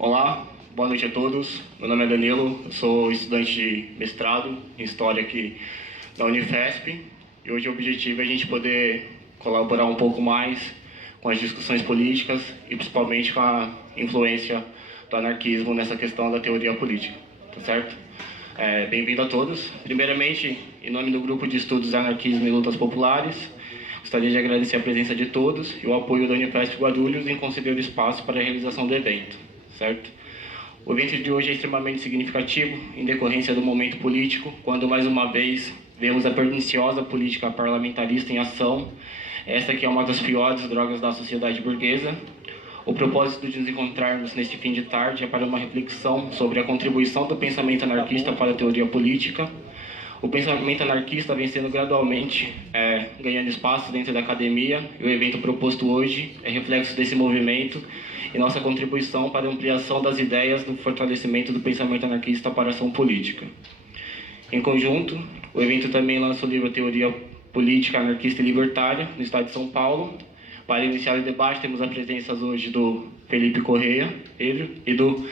Olá, boa noite a todos. Meu nome é Danilo, eu sou estudante de mestrado em História aqui da Unifesp e hoje o objetivo é a gente poder colaborar um pouco mais com as discussões políticas e principalmente com a influência do anarquismo nessa questão da teoria política, tá certo? Bem-vindo a todos. Primeiramente, em nome do Grupo de Estudos Anarquismo e Lutas Populares, gostaria de agradecer a presença de todos e o apoio da Unifesp Guarulhos em conceder o espaço para a realização do evento. Certo? O evento de hoje é extremamente significativo em decorrência do momento político, quando mais uma vez vemos a perniciosa política parlamentarista em ação, esta que é uma das piores drogas da sociedade burguesa. O propósito de nos encontrarmos neste fim de tarde é para uma reflexão sobre a contribuição do pensamento anarquista para a teoria política. O pensamento anarquista vem sendo gradualmente ganhando espaço dentro da academia e o evento proposto hoje é reflexo desse movimento e nossa contribuição para a ampliação das ideias do fortalecimento do pensamento anarquista para a ação política. Em conjunto, o evento também lança o livro Teoria Política Anarquista e Libertária, no estado de São Paulo. Para iniciar o debate, temos a presença hoje do Felipe Correia, Pedro, e do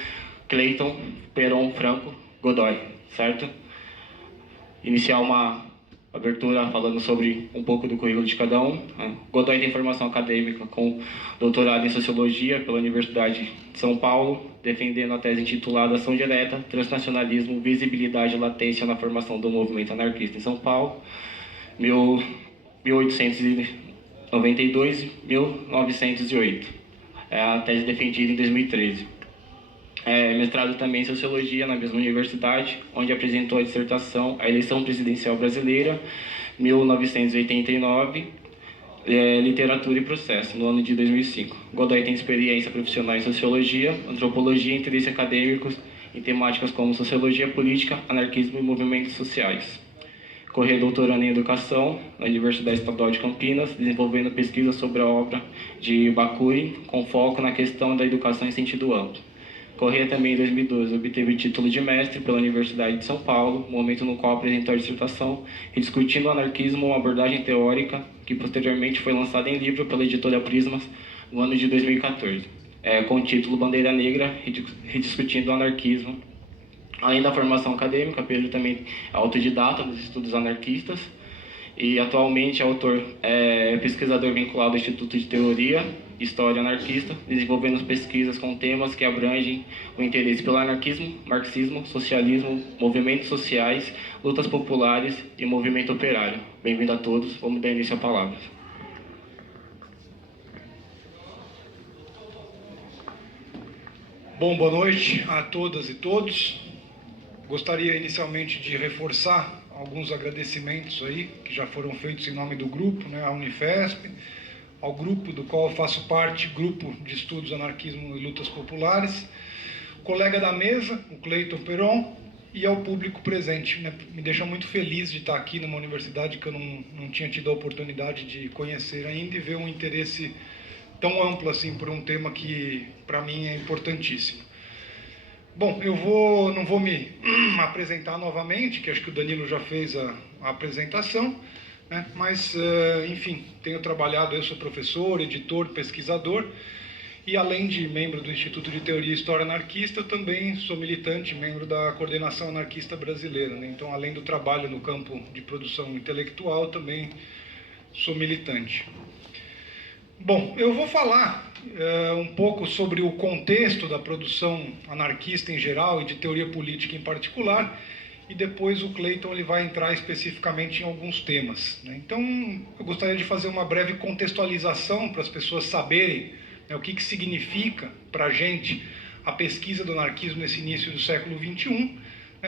Cleiton Peron Franco Godoy, certo? Iniciar uma abertura falando sobre um pouco do currículo de cada um. Godoy tem formação acadêmica com doutorado em Sociologia pela Universidade de São Paulo, defendendo a tese intitulada Ação Direta, Transnacionalismo, Visibilidade e Latência na Formação do Movimento Anarquista em São Paulo, 1892 e 1908. É a tese defendida em 2013. Mestrado também em Sociologia na mesma universidade, onde apresentou a dissertação A Eleição Presidencial Brasileira, 1989, Literatura e Processo, no ano de 2005. Godoy tem experiência profissional em Sociologia, Antropologia e interesse acadêmicos em temáticas como Sociologia Política, Anarquismo e Movimentos Sociais. Correia doutorando em Educação na Universidade Estadual de Campinas, desenvolvendo pesquisa sobre a obra de Bakunin, com foco na questão da educação em sentido amplo. Correia também, em 2012, obteve o título de mestre pela Universidade de São Paulo, momento no qual apresentou a dissertação Rediscutindo o Anarquismo, uma abordagem teórica, que posteriormente foi lançada em livro pela editora Prismas no ano de 2014, com o título Bandeira Negra, Rediscutindo o Anarquismo. Além da formação acadêmica, Pedro também é autodidata nos estudos anarquistas e atualmente é pesquisador vinculado ao Instituto de Teoria e História Anarquista, desenvolvendo pesquisas com temas que abrangem o interesse pelo anarquismo, marxismo, socialismo, movimentos sociais, lutas populares e movimento operário. Bem-vindo a todos, vamos dar início à palavra. Bom, boa noite a todas e todos. Gostaria inicialmente de reforçar alguns agradecimentos aí que já foram feitos em nome do grupo, à Unifesp, ao grupo do qual eu faço parte, Grupo de Estudos Anarquismo e Lutas Populares, colega da mesa, o Cleiton Peron, e ao público presente. Me deixa muito feliz de estar aqui numa universidade que eu não tinha tido a oportunidade de conhecer ainda e ver um interesse tão amplo assim por um tema que para mim é importantíssimo. Bom, eu não vou me apresentar novamente, que acho que o Danilo já fez a apresentação, mas, enfim, tenho trabalhado, eu sou professor, editor, pesquisador, e além de membro do Instituto de Teoria e História Anarquista, eu também sou militante, membro da Coordenação Anarquista Brasileira. Então, além do trabalho no campo de produção intelectual, também sou militante. Bom, eu vou falar um pouco sobre o contexto da produção anarquista em geral e de teoria política em particular, e depois o Cleiton ele vai entrar especificamente em alguns temas. Então, eu gostaria de fazer uma breve contextualização para as pessoas saberem o que significa para a gente a pesquisa do anarquismo nesse início do século XXI,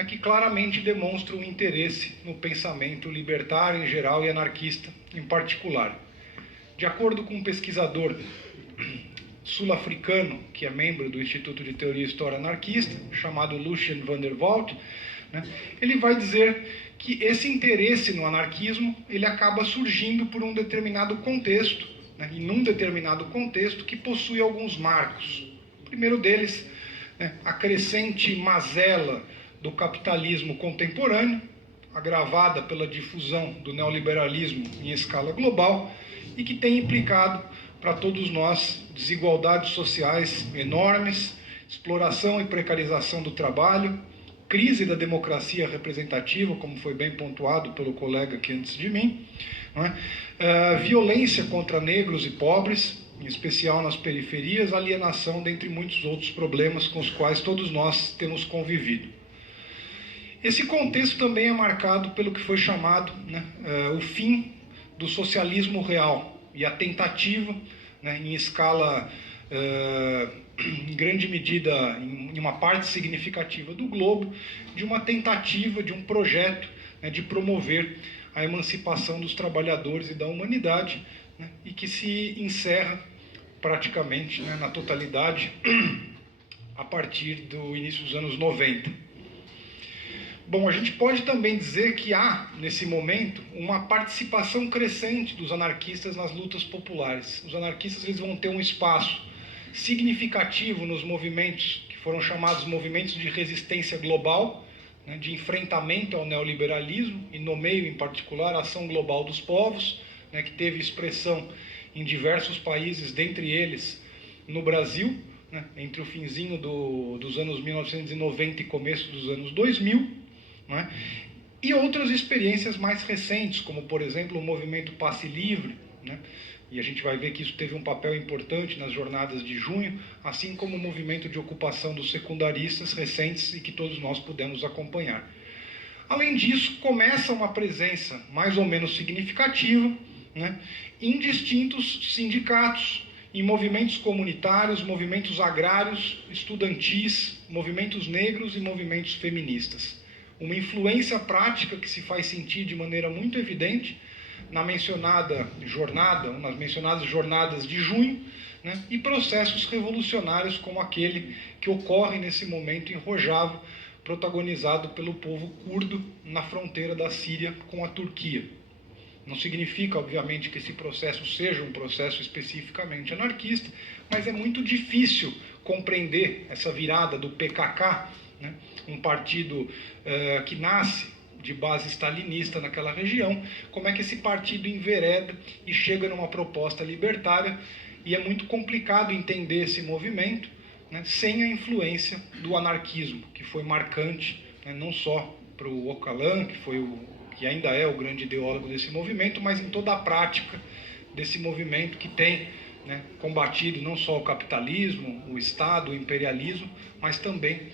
que claramente demonstram um interesse no pensamento libertário em geral e anarquista em particular. De acordo com um pesquisador sul-africano, que é membro do Instituto de Teoria e História Anarquista, chamado Lucien van der Walt, ele vai dizer que esse interesse no anarquismo ele acaba surgindo por um determinado contexto, e num determinado contexto que possui alguns marcos. O primeiro deles, a crescente mazela do capitalismo contemporâneo, agravada pela difusão do neoliberalismo em escala global e que tem implicado para todos nós desigualdades sociais enormes, exploração e precarização do trabalho, crise da democracia representativa, como foi bem pontuado pelo colega aqui antes de mim, violência contra negros e pobres, em especial nas periferias, alienação, dentre muitos outros problemas com os quais todos nós temos convivido. Esse contexto também é marcado pelo que foi chamado o fim do socialismo real e a tentativa, em escala, em grande medida, em uma parte significativa do globo, de uma tentativa, de um projeto de promover a emancipação dos trabalhadores e da humanidade, e que se encerra praticamente na totalidade a partir do início dos anos 90. Bom, a gente pode também dizer que há, nesse momento, uma participação crescente dos anarquistas nas lutas populares. Os anarquistas eles vão ter um espaço significativo nos movimentos que foram chamados movimentos de resistência global, de enfrentamento ao neoliberalismo, e no meio, em particular, a Ação Global dos Povos, que teve expressão em diversos países, dentre eles no Brasil, entre o finzinho dos anos 1990 e começo dos anos 2000, e outras experiências mais recentes, como, por exemplo, o movimento Passe Livre, e a gente vai ver que isso teve um papel importante nas jornadas de junho, assim como o movimento de ocupação dos secundaristas recentes e que todos nós pudemos acompanhar. Além disso, começa uma presença mais ou menos significativa em distintos sindicatos, em movimentos comunitários, movimentos agrários, estudantis, movimentos negros e movimentos feministas. Uma influência prática que se faz sentir de maneira muito evidente nas mencionadas jornadas de junho, e processos revolucionários como aquele que ocorre nesse momento em Rojava, protagonizado pelo povo curdo na fronteira da Síria com a Turquia. Não significa, obviamente, que esse processo seja um processo especificamente anarquista, mas é muito difícil compreender essa virada do PKK, um partido que nasce de base stalinista naquela região, como é que esse partido envereda e chega numa proposta libertária, e é muito complicado entender esse movimento sem a influência do anarquismo, que foi marcante, não só para o Öcalan, que ainda é o grande ideólogo desse movimento, mas em toda a prática desse movimento que tem combatido não só o capitalismo, o Estado, o imperialismo, mas também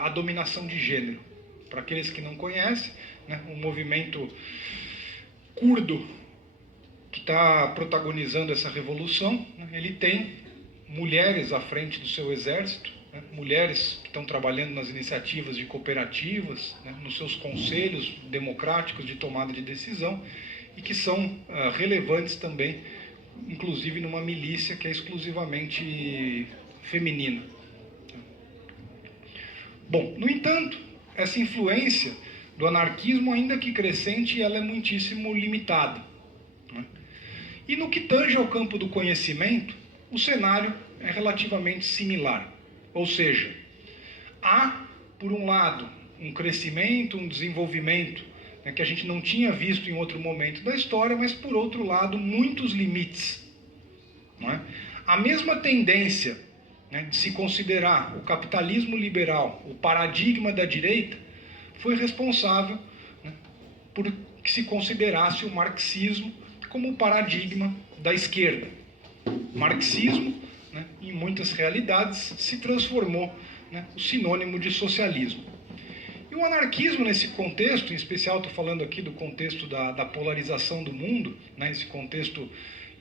a dominação de gênero. Para aqueles que não conhecem, o movimento curdo que está protagonizando essa revolução, ele tem mulheres à frente do seu exército, mulheres que estão trabalhando nas iniciativas de cooperativas, nos seus conselhos democráticos de tomada de decisão, e que são relevantes também, inclusive numa milícia que é exclusivamente feminina. Bom, no entanto, essa influência do anarquismo, ainda que crescente, ela é muitíssimo limitada. E no que tange ao campo do conhecimento, o cenário é relativamente similar. Ou seja, há, por um lado, um crescimento, um desenvolvimento que a gente não tinha visto em outro momento da história, mas, por outro lado, muitos limites. A mesma tendência de se considerar o capitalismo liberal o paradigma da direita foi responsável por que se considerasse o marxismo como o paradigma da esquerda. O marxismo, em muitas realidades, se transformou o sinônimo de socialismo. E o anarquismo, nesse contexto, em especial estou falando aqui do contexto da polarização do mundo, esse contexto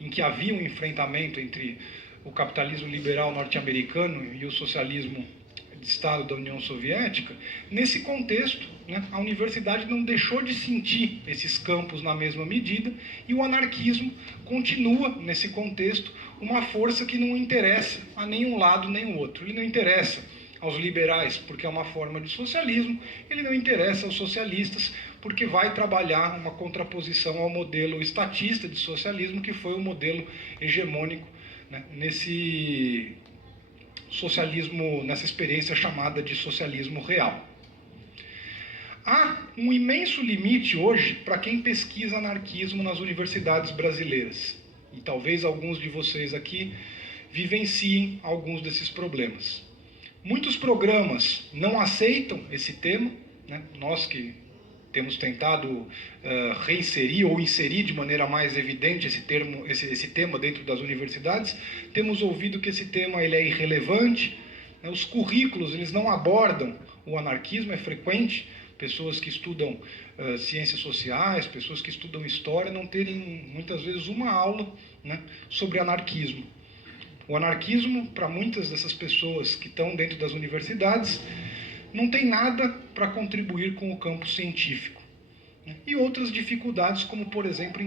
em que havia um enfrentamento entre o capitalismo liberal norte-americano e o socialismo de Estado da União Soviética, nesse contexto, né, a universidade não deixou de sentir esses campos na mesma medida, e o anarquismo continua, nesse contexto, uma força que não interessa a nenhum lado nem o outro. Ele não interessa aos liberais porque é uma forma de socialismo, ele não interessa aos socialistas porque vai trabalhar uma contraposição ao modelo estatista de socialismo, que foi o modelo hegemônico, né, nesse socialismo, nessa experiência chamada de socialismo real. Há um imenso limite hoje para quem pesquisa anarquismo nas universidades brasileiras. E talvez alguns de vocês aqui vivenciem alguns desses problemas. Muitos programas não aceitam esse tema, né? Nós que temos tentado reinserir ou inserir de maneira mais evidente esse tema dentro das universidades, temos ouvido que esse tema ele é irrelevante, né? Os currículos eles não abordam o anarquismo, é frequente pessoas que estudam ciências sociais, pessoas que estudam história, não terem muitas vezes uma aula, né, sobre anarquismo. O anarquismo, para muitas dessas pessoas que estão dentro das universidades, não tem nada para contribuir com o campo científico. Né? E outras dificuldades, como por exemplo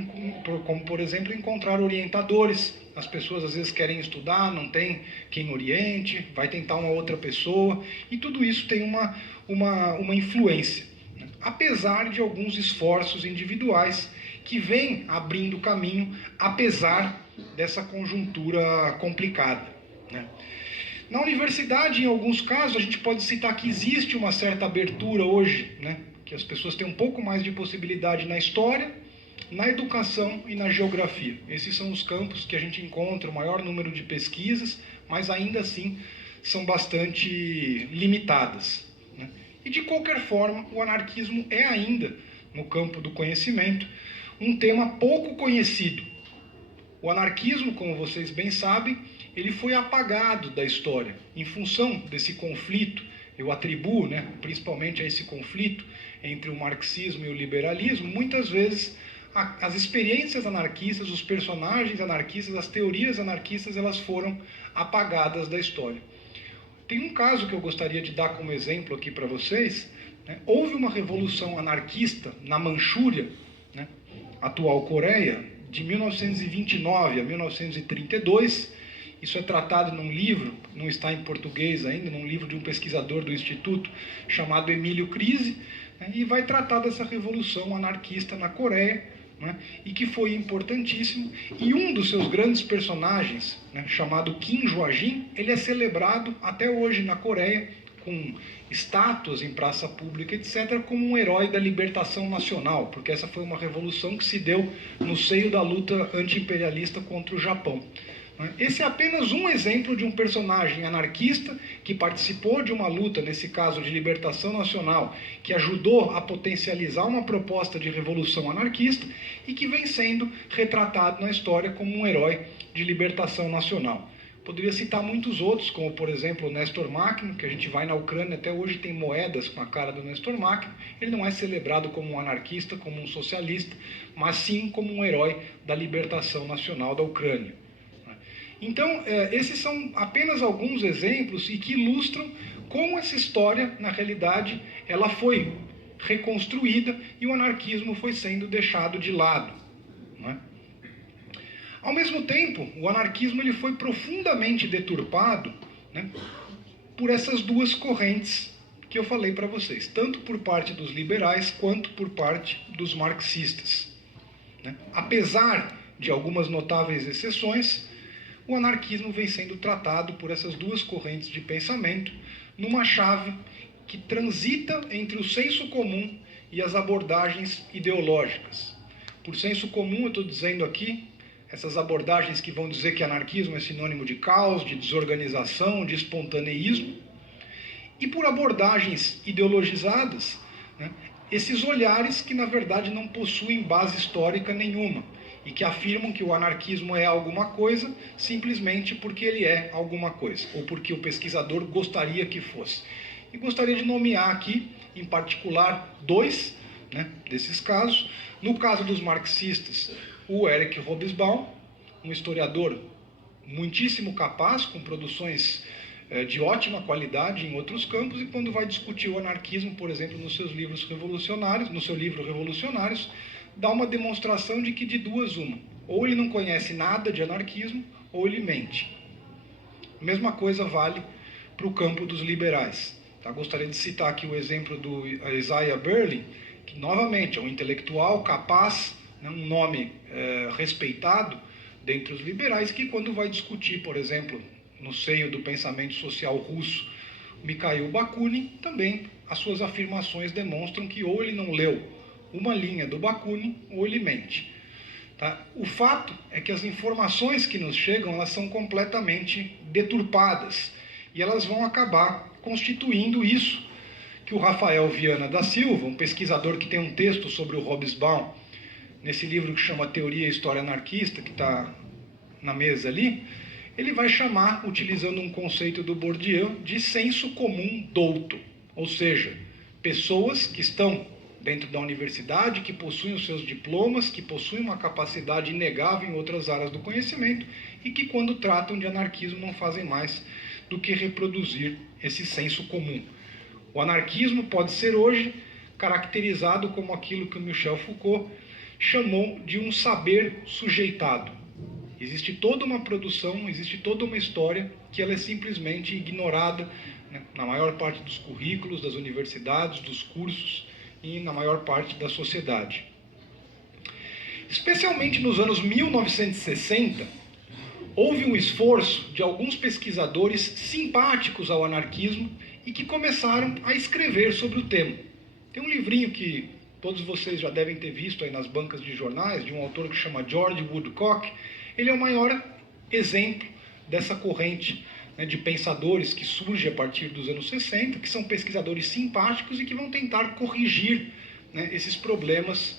encontrar orientadores. As pessoas às vezes querem estudar, não tem quem oriente, vai tentar uma outra pessoa, e tudo isso tem uma influência, né? Apesar de alguns esforços individuais que vêm abrindo caminho, apesar dessa conjuntura complicada, né? Na universidade, em alguns casos, a gente pode citar que existe uma certa abertura hoje, né? Que as pessoas têm um pouco mais de possibilidade na história, na educação e na geografia. Esses são os campos que a gente encontra o maior número de pesquisas, mas ainda assim são bastante limitadas, né? E de qualquer forma, o anarquismo é ainda, no campo do conhecimento, um tema pouco conhecido. O anarquismo, como vocês bem sabem, ele foi apagado da história em função desse conflito. Eu atribuo, né, principalmente a esse conflito entre o marxismo e o liberalismo, muitas vezes as experiências anarquistas, os personagens anarquistas, as teorias anarquistas, elas foram apagadas da história. Tem um caso que eu gostaria de dar como exemplo aqui para vocês, né? Houve uma revolução anarquista na Manchúria, né, atual Coreia, de 1929 a 1932, isso é tratado num livro, não está em português ainda, num livro de um pesquisador do Instituto chamado Emílio Crise, né, e vai tratar dessa revolução anarquista na Coreia, né, e que foi importantíssimo. E um dos seus grandes personagens, né, chamado Kim Joa-jin, ele é celebrado até hoje na Coreia, com estátuas em praça pública, etc., como um herói da libertação nacional, porque essa foi uma revolução que se deu no seio da luta anti-imperialista contra o Japão. Esse é apenas um exemplo de um personagem anarquista que participou de uma luta, nesse caso de libertação nacional, que ajudou a potencializar uma proposta de revolução anarquista e que vem sendo retratado na história como um herói de libertação nacional. Poderia citar muitos outros, como por exemplo o Néstor Makhno, que a gente vai na Ucrânia, até hoje tem moedas com a cara do Néstor Makhno. Ele não é celebrado como um anarquista, como um socialista, mas sim como um herói da libertação nacional da Ucrânia. Então, esses são apenas alguns exemplos e que ilustram como essa história, na realidade, ela foi reconstruída e o anarquismo foi sendo deixado de lado, não é? Ao mesmo tempo, o anarquismo ele foi profundamente deturpado, né, por essas duas correntes que eu falei para vocês, tanto por parte dos liberais quanto por parte dos marxistas, né? Apesar de algumas notáveis exceções, o anarquismo vem sendo tratado por essas duas correntes de pensamento numa chave que transita entre o senso comum e as abordagens ideológicas. Por senso comum, eu estou dizendo aqui essas abordagens que vão dizer que anarquismo é sinônimo de caos, de desorganização, de espontaneísmo, e por abordagens ideologizadas, né, esses olhares que na verdade não possuem base histórica nenhuma, e que afirmam que o anarquismo é alguma coisa simplesmente porque ele é alguma coisa, ou porque o pesquisador gostaria que fosse. E gostaria de nomear aqui, em particular, dois, né, desses casos. No caso dos marxistas, o Eric Hobsbawm, um historiador muitíssimo capaz, com produções de ótima qualidade em outros campos, e quando vai discutir o anarquismo, por exemplo, nos seus livros revolucionários, no seu livro Revolucionários, dá uma demonstração de que de duas uma. Ou ele não conhece nada de anarquismo, ou ele mente. A mesma coisa vale para o campo dos liberais. Tá? Gostaria de citar aqui o exemplo do Isaiah Berlin, que novamente é um intelectual capaz, né, um nome respeitado dentre os liberais, que quando vai discutir, por exemplo, no seio do pensamento social russo, Mikhail Bakunin, também as suas afirmações demonstram que ou ele não leu uma linha do Bakunin, ou ele mente. Tá? O fato é que as informações que nos chegam, elas são completamente deturpadas, e elas vão acabar constituindo isso que o Rafael Viana da Silva, um pesquisador que tem um texto sobre o Hobsbawm, nesse livro que chama Teoria e História Anarquista, que está na mesa ali, ele vai chamar, utilizando um conceito do Bourdieu, de senso comum douto. Ou seja, pessoas que estão dentro da universidade, que possuem os seus diplomas, que possuem uma capacidade inegável em outras áreas do conhecimento e que, quando tratam de anarquismo, não fazem mais do que reproduzir esse senso comum. O anarquismo pode ser hoje caracterizado como aquilo que o Michel Foucault chamou de um saber sujeitado. Existe toda uma produção, existe toda uma história que ela é simplesmente ignorada, né, na maior parte dos currículos, das universidades, dos cursos e na maior parte da sociedade. Especialmente nos anos 1960, houve um esforço de alguns pesquisadores simpáticos ao anarquismo e que começaram a escrever sobre o tema. Tem um livrinho que todos vocês já devem ter visto aí nas bancas de jornais, de um autor que chama George Woodcock. Ele é o maior exemplo dessa corrente, né, de pensadores que surge a partir dos anos 60, que são pesquisadores simpáticos e que vão tentar corrigir, né, esses problemas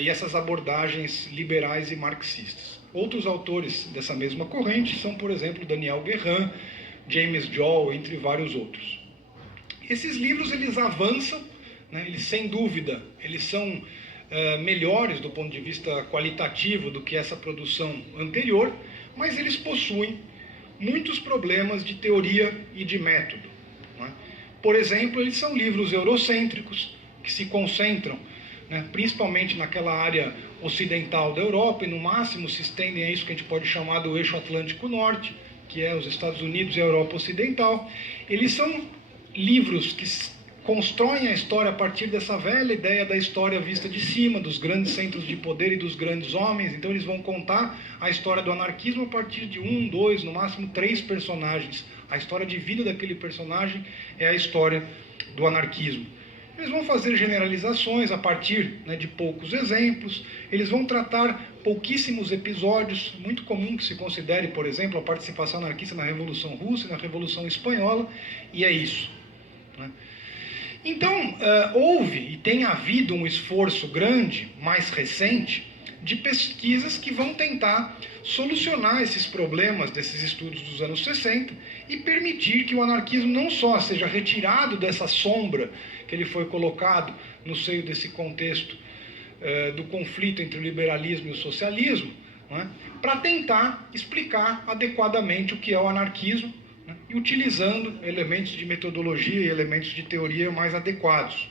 e essas abordagens liberais e marxistas. Outros autores dessa mesma corrente são, por exemplo, Daniel Guérin, James Joel, entre vários outros. Esses livros eles avançam, né, eles sem dúvida eles são melhores do ponto de vista qualitativo do que essa produção anterior, mas eles possuem muitos problemas de teoria e de método. Né? Por exemplo, eles são livros eurocêntricos, que se concentram, né, principalmente naquela área ocidental da Europa, e no máximo se estendem a isso que a gente pode chamar do eixo Atlântico Norte, que é os Estados Unidos e a Europa Ocidental. Eles são livros que constroem a história a partir dessa velha ideia da história vista de cima, dos grandes centros de poder e dos grandes homens. Então eles vão contar a história do anarquismo a partir de 1, 2, no máximo 3 personagens. A história de vida daquele personagem é a história do anarquismo. Eles vão fazer generalizações a partir, né, de poucos exemplos. Eles vão tratar pouquíssimos episódios. Muito comum que se considere, por exemplo, a participação anarquista na Revolução Russa e na Revolução Espanhola, e é isso, né? Então, houve e tem havido um esforço grande, mais recente, de pesquisas que vão tentar solucionar esses problemas desses estudos dos anos 60 e permitir que o anarquismo não só seja retirado dessa sombra que ele foi colocado no seio desse contexto do conflito entre o liberalismo e o socialismo, né, para tentar explicar adequadamente o que é o anarquismo, né, e utilizando elementos de metodologia e elementos de teoria mais adequados.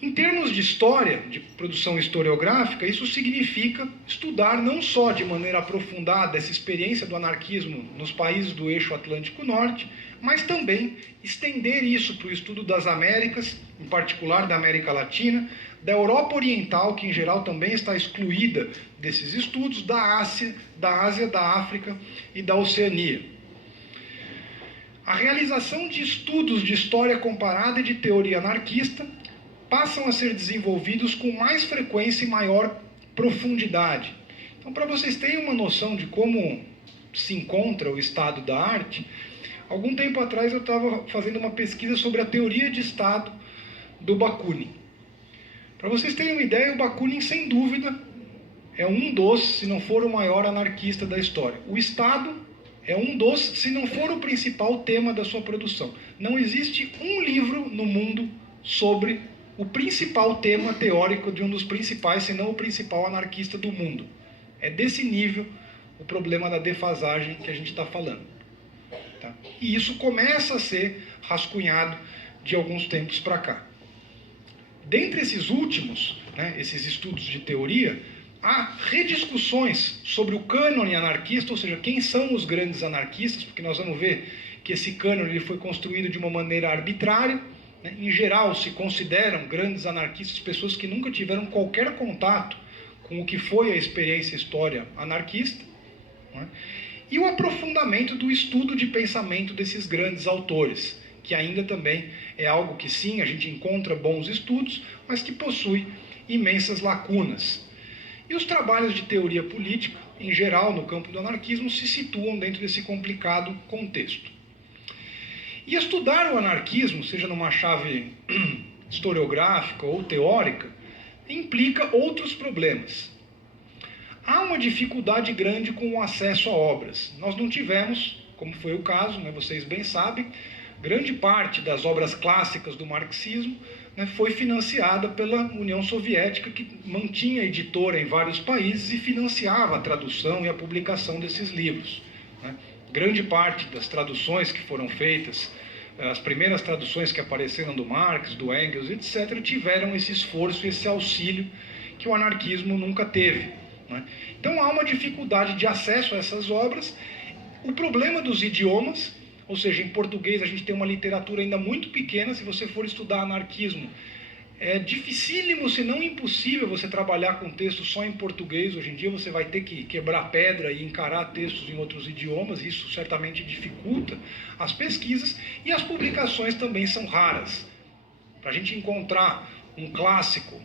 Em termos de história, de produção historiográfica, isso significa estudar não só de maneira aprofundada essa experiência do anarquismo nos países do eixo Atlântico Norte, mas também estender isso para o estudo das Américas, em particular da América Latina, da Europa Oriental, que em geral também está excluída desses estudos, da Ásia, da África e da Oceania. A realização de estudos de história comparada e de teoria anarquista passam a ser desenvolvidos com mais frequência e maior profundidade. Então, para vocês terem uma noção de como se encontra o estado da arte, algum tempo atrás eu estava fazendo uma pesquisa sobre a teoria de Estado do Bakunin. Para vocês terem uma ideia, o Bakunin, sem dúvida, é um dos, se não for o maior anarquista da história. O Estado é um dos, se não for o principal tema da sua produção. Não existe um livro no mundo sobre o principal tema teórico de um dos principais, se não o principal anarquista do mundo. É desse nível o problema da defasagem que a gente está falando. Tá? E isso começa a ser rascunhado de alguns tempos para cá. Dentre esses últimos, né, esses estudos de teoria, há rediscussões sobre o cânone anarquista, ou seja, quem são os grandes anarquistas, porque nós vamos ver que esse cânone ele foi construído de uma maneira arbitrária. Né? Em geral, se consideram grandes anarquistas pessoas que nunca tiveram qualquer contato com o que foi a experiência história anarquista. Né? E o aprofundamento do estudo de pensamento desses grandes autores, que ainda também é algo que sim, a gente encontra bons estudos, mas que possui imensas lacunas. E os trabalhos de teoria política, em geral, no campo do anarquismo, se situam dentro desse complicado contexto. E estudar o anarquismo, seja numa chave historiográfica ou teórica, implica outros problemas. Há uma dificuldade grande com o acesso a obras. Nós não tivemos, como foi o caso, né, vocês bem sabem, grande parte das obras clássicas do marxismo, né, foi financiada pela União Soviética, que mantinha editora em vários países e financiava a tradução e a publicação desses livros. Né. Grande parte das traduções que foram feitas, as primeiras traduções que apareceram do Marx, do Engels, etc., tiveram esse esforço e esse auxílio que o anarquismo nunca teve. Né. Então há uma dificuldade de acesso a essas obras. O problema dos idiomas, ou seja, em português a gente tem uma literatura ainda muito pequena. Se você for estudar anarquismo, é dificílimo, se não impossível, você trabalhar com texto só em português. Hoje em dia você vai ter que quebrar pedra e encarar textos em outros idiomas. Isso certamente dificulta as pesquisas. E as publicações também são raras. Para a gente encontrar um clássico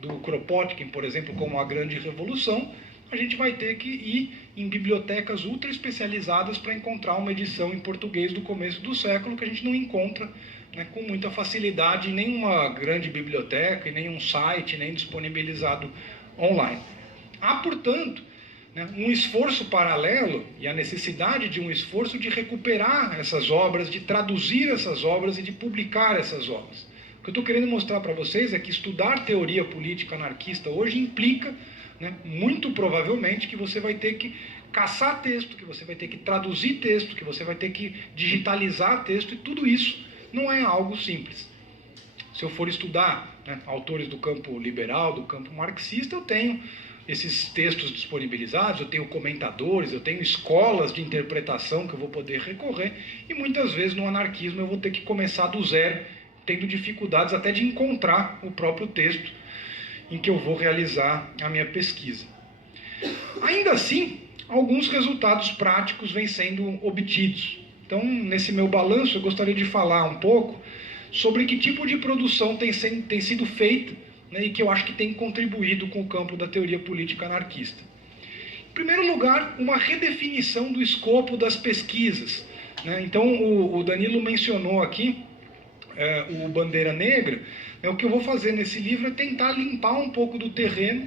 do Kropotkin, por exemplo, como A Grande Revolução, a gente vai ter que ir em bibliotecas ultra especializadas para encontrar uma edição em português do começo do século, que a gente não encontra, né, com muita facilidade em nenhuma grande biblioteca, em nenhum site, nem disponibilizado online. Há, portanto, né, um esforço paralelo e a necessidade de um esforço de recuperar essas obras, de traduzir essas obras e de publicar essas obras. O que eu estou querendo mostrar para vocês é que estudar teoria política anarquista hoje implica, né, muito provavelmente, que você vai ter que caçar texto, que você vai ter que traduzir texto, que você vai ter que digitalizar texto, e tudo isso não é algo simples. Se eu for estudar, né, autores do campo liberal, do campo marxista, eu tenho esses textos disponibilizados, eu tenho comentadores, eu tenho escolas de interpretação que eu vou poder recorrer, e muitas vezes no anarquismo eu vou ter que começar do zero, tendo dificuldades até de encontrar o próprio texto em que eu vou realizar a minha pesquisa. Ainda assim, alguns resultados práticos vêm sendo obtidos. Então, nesse meu balanço, eu gostaria de falar um pouco sobre que tipo de produção tem sido feita, né, e que eu acho que tem contribuído com o campo da teoria política anarquista. Em primeiro lugar, uma redefinição do escopo das pesquisas. Né? Então, o Danilo mencionou aqui o Bandeira Negra. O que eu vou fazer nesse livro é tentar limpar um pouco do terreno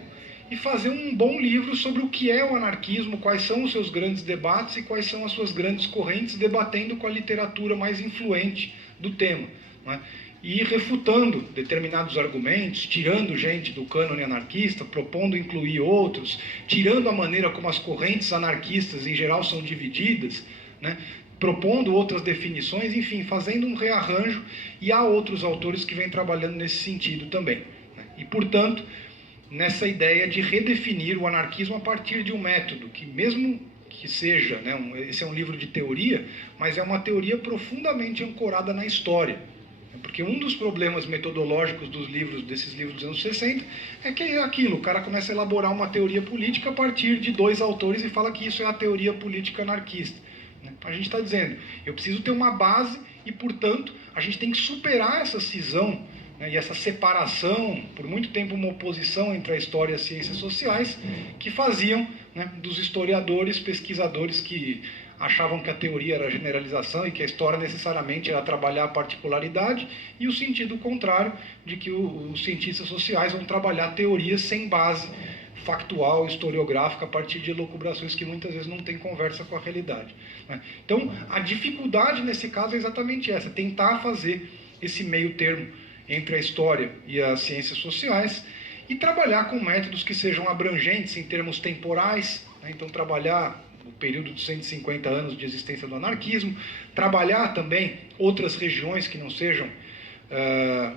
e fazer um bom livro sobre o que é o anarquismo, quais são os seus grandes debates e quais são as suas grandes correntes, debatendo com a literatura mais influente do tema, né? E refutando determinados argumentos, tirando gente do cânone anarquista, propondo incluir outros, tirando a maneira como as correntes anarquistas em geral são divididas, né? Propondo outras definições, enfim, fazendo um rearranjo, e há outros autores que vêm trabalhando nesse sentido também. Né? E, portanto, nessa ideia de redefinir o anarquismo a partir de um método que, mesmo que seja, né, esse é um livro de teoria, mas é uma teoria profundamente ancorada na história. Porque um dos problemas metodológicos desses livros dos anos 60 é que é aquilo, o cara começa a elaborar uma teoria política a partir de dois autores e fala que isso é a teoria política anarquista. A gente está dizendo, eu preciso ter uma base e, portanto, a gente tem que superar essa cisão, né, e essa separação, por muito tempo uma oposição entre a história e as ciências sociais, que faziam, né, dos historiadores, pesquisadores que achavam que a teoria era a generalização e que a história necessariamente era trabalhar a particularidade, e o sentido contrário, de que os cientistas sociais vão trabalhar teorias sem base factual, historiográfica, a partir de elucubrações que muitas vezes não tem conversa com a realidade. Então, a dificuldade nesse caso é exatamente essa, tentar fazer esse meio termo entre a história e as ciências sociais e trabalhar com métodos que sejam abrangentes em termos temporais, né? Então trabalhar o período de 150 anos de existência do anarquismo, trabalhar também outras regiões que não sejam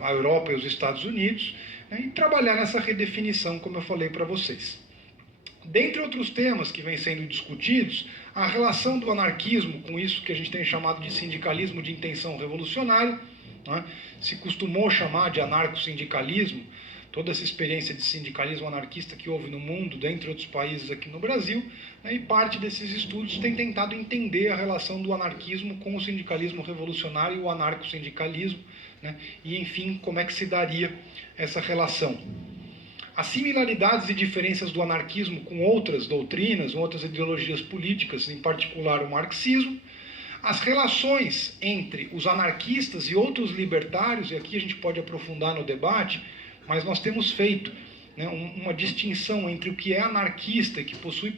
a Europa e os Estados Unidos, né, e trabalhar nessa redefinição, como eu falei para vocês. Dentre outros temas que vêm sendo discutidos, a relação do anarquismo com isso que a gente tem chamado de sindicalismo de intenção revolucionária, né, se costumou chamar de anarcossindicalismo, toda essa experiência de sindicalismo anarquista que houve no mundo, dentre outros países aqui no Brasil, né, e parte desses estudos tem tentado entender a relação do anarquismo com o sindicalismo revolucionário e o anarcossindicalismo, né, e, enfim, como é que se daria essa relação. As similaridades e diferenças do anarquismo com outras doutrinas, outras ideologias políticas, em particular o marxismo, as relações entre os anarquistas e outros libertários, e aqui a gente pode aprofundar no debate, mas nós temos feito, né, uma distinção entre o que é anarquista, que possui,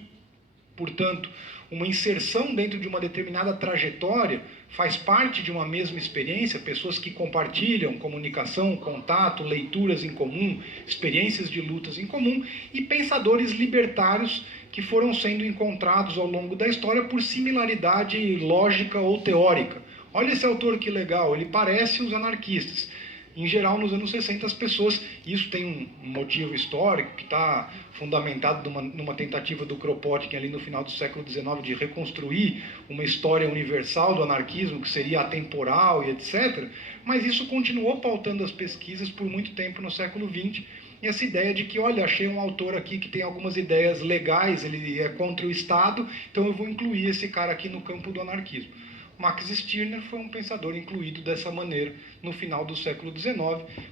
portanto, uma inserção dentro de uma determinada trajetória, faz parte de uma mesma experiência, pessoas que compartilham comunicação, contato, leituras em comum, experiências de lutas em comum, e pensadores libertários que foram sendo encontrados ao longo da história por similaridade lógica ou teórica. Olha esse autor que legal, ele parece os anarquistas. Em geral, nos anos 60, as pessoas... Isso tem um motivo histórico que está fundamentado numa tentativa do Kropotkin ali no final do século XIX de reconstruir uma história universal do anarquismo, que seria atemporal e etc. Mas isso continuou pautando as pesquisas por muito tempo no século XX. E essa ideia de que, olha, achei um autor aqui que tem algumas ideias legais, ele é contra o Estado, então eu vou incluir esse cara aqui no campo do anarquismo. Max Stirner foi um pensador incluído dessa maneira no final do século XIX,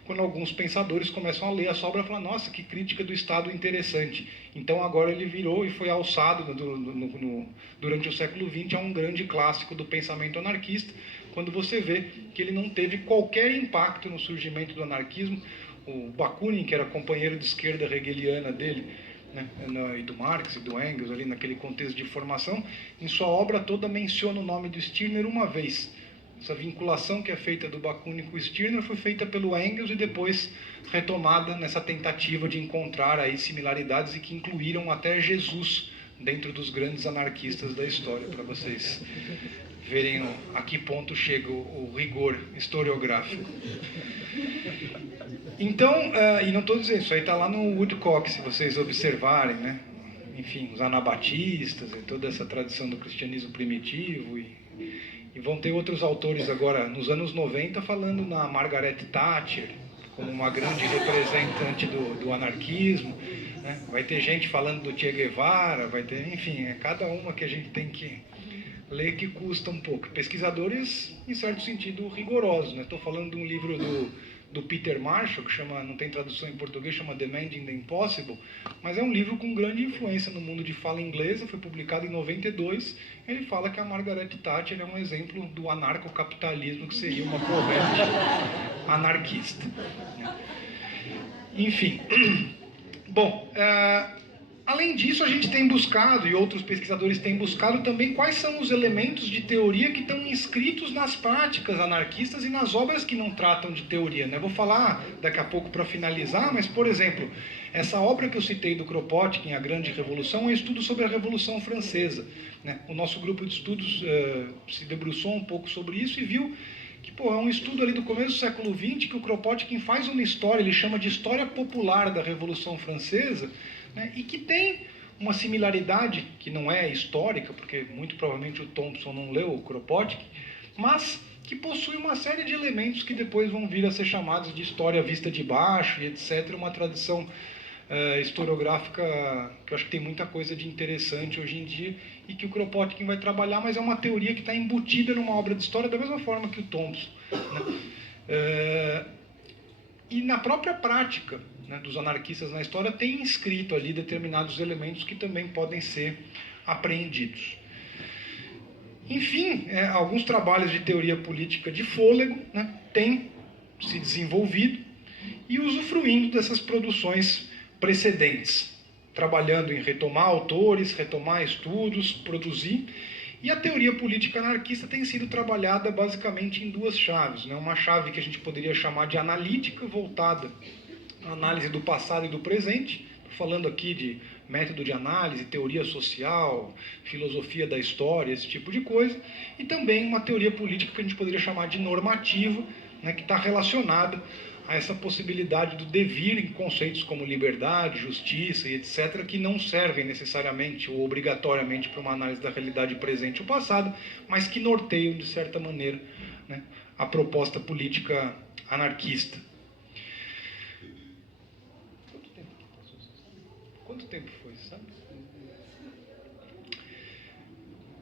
quando alguns pensadores começam a ler a sua obra e falam, nossa, que crítica do Estado interessante. Então agora ele virou e foi alçado durante o século XX a um grande clássico do pensamento anarquista, quando você vê que ele não teve qualquer impacto no surgimento do anarquismo. O Bakunin, que era companheiro de esquerda hegeliana dele, né, e do Marx e do Engels, ali naquele contexto de formação, em sua obra toda menciona o nome do Stirner uma vez. Essa vinculação que é feita do Bakunin com o Stirner foi feita pelo Engels e depois retomada nessa tentativa de encontrar aí similaridades e que incluíram até Jesus dentro dos grandes anarquistas da história, para vocês verem a que ponto chega o rigor historiográfico. Então, e não estou dizendo, isso aí está lá no Woodcock, se vocês observarem, né? Enfim, os anabatistas e toda essa tradição do cristianismo primitivo, e vão ter outros autores agora, nos anos 90, falando na Margaret Thatcher, como uma grande representante do anarquismo, né? Vai ter gente falando do Che Guevara, vai ter, enfim, é cada uma que a gente tem que ler que custa um pouco. Pesquisadores, em certo sentido, rigorosos, né? Estou falando de um livro do Peter Marshall, que chama, não tem tradução em português, chama Demanding the Impossible, mas é um livro com grande influência no mundo de fala inglesa, foi publicado em 92, ele fala que a Margaret Thatcher é um exemplo do anarcocapitalismo, que seria uma corrente anarquista. Enfim, bom, além disso, a gente tem buscado, e outros pesquisadores têm buscado também, quais são os elementos de teoria que estão inscritos nas práticas anarquistas e nas obras que não tratam de teoria, né? Vou falar daqui a pouco para finalizar, mas, por exemplo, essa obra que eu citei do Kropotkin, A Grande Revolução, é um estudo sobre a Revolução Francesa, né? O nosso grupo de estudos se debruçou um pouco sobre isso e viu que, é um estudo ali do começo do século XX que o Kropotkin faz uma história, ele chama de história popular da Revolução Francesa, né, e que tem uma similaridade que não é histórica, porque muito provavelmente o Thompson não leu o Kropotkin, mas que possui uma série de elementos que depois vão vir a ser chamados de história vista de baixo e etc., uma tradição historiográfica que eu acho que tem muita coisa de interessante hoje em dia e que o Kropotkin vai trabalhar, mas é uma teoria que está embutida numa obra de história da mesma forma que o Thompson, né? E na própria prática, né, dos anarquistas na história tem inscrito ali determinados elementos que também podem ser apreendidos. Enfim, alguns trabalhos de teoria política de fôlego, né, têm se desenvolvido e usufruindo dessas produções precedentes, trabalhando em retomar autores, retomar estudos, produzir. E a teoria política anarquista tem sido trabalhada basicamente em duas chaves, né? Uma chave que a gente poderia chamar de analítica, voltada à análise do passado e do presente, falando aqui de método de análise, teoria social, filosofia da história, esse tipo de coisa, e também uma teoria política que a gente poderia chamar de normativa, né, que está relacionada a essa possibilidade do devir em conceitos como liberdade, justiça e etc., que não servem necessariamente ou obrigatoriamente para uma análise da realidade presente ou passada, mas que norteiam, de certa maneira, né, a proposta política anarquista. Quanto tempo foi, sabe?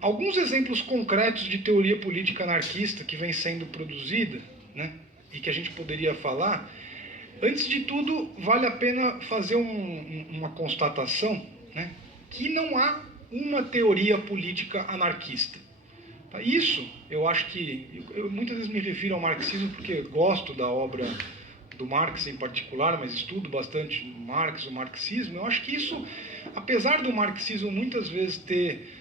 Alguns exemplos concretos de teoria política anarquista que vem sendo produzida, né, e que a gente poderia falar. Antes de tudo, vale a pena fazer uma constatação, né, que não há uma teoria política anarquista. Isso, eu acho que... Eu muitas vezes me refiro ao marxismo porque gosto da obra do Marx em particular, mas estudo bastante Marx, o marxismo. Eu acho que isso, apesar do marxismo muitas vezes ter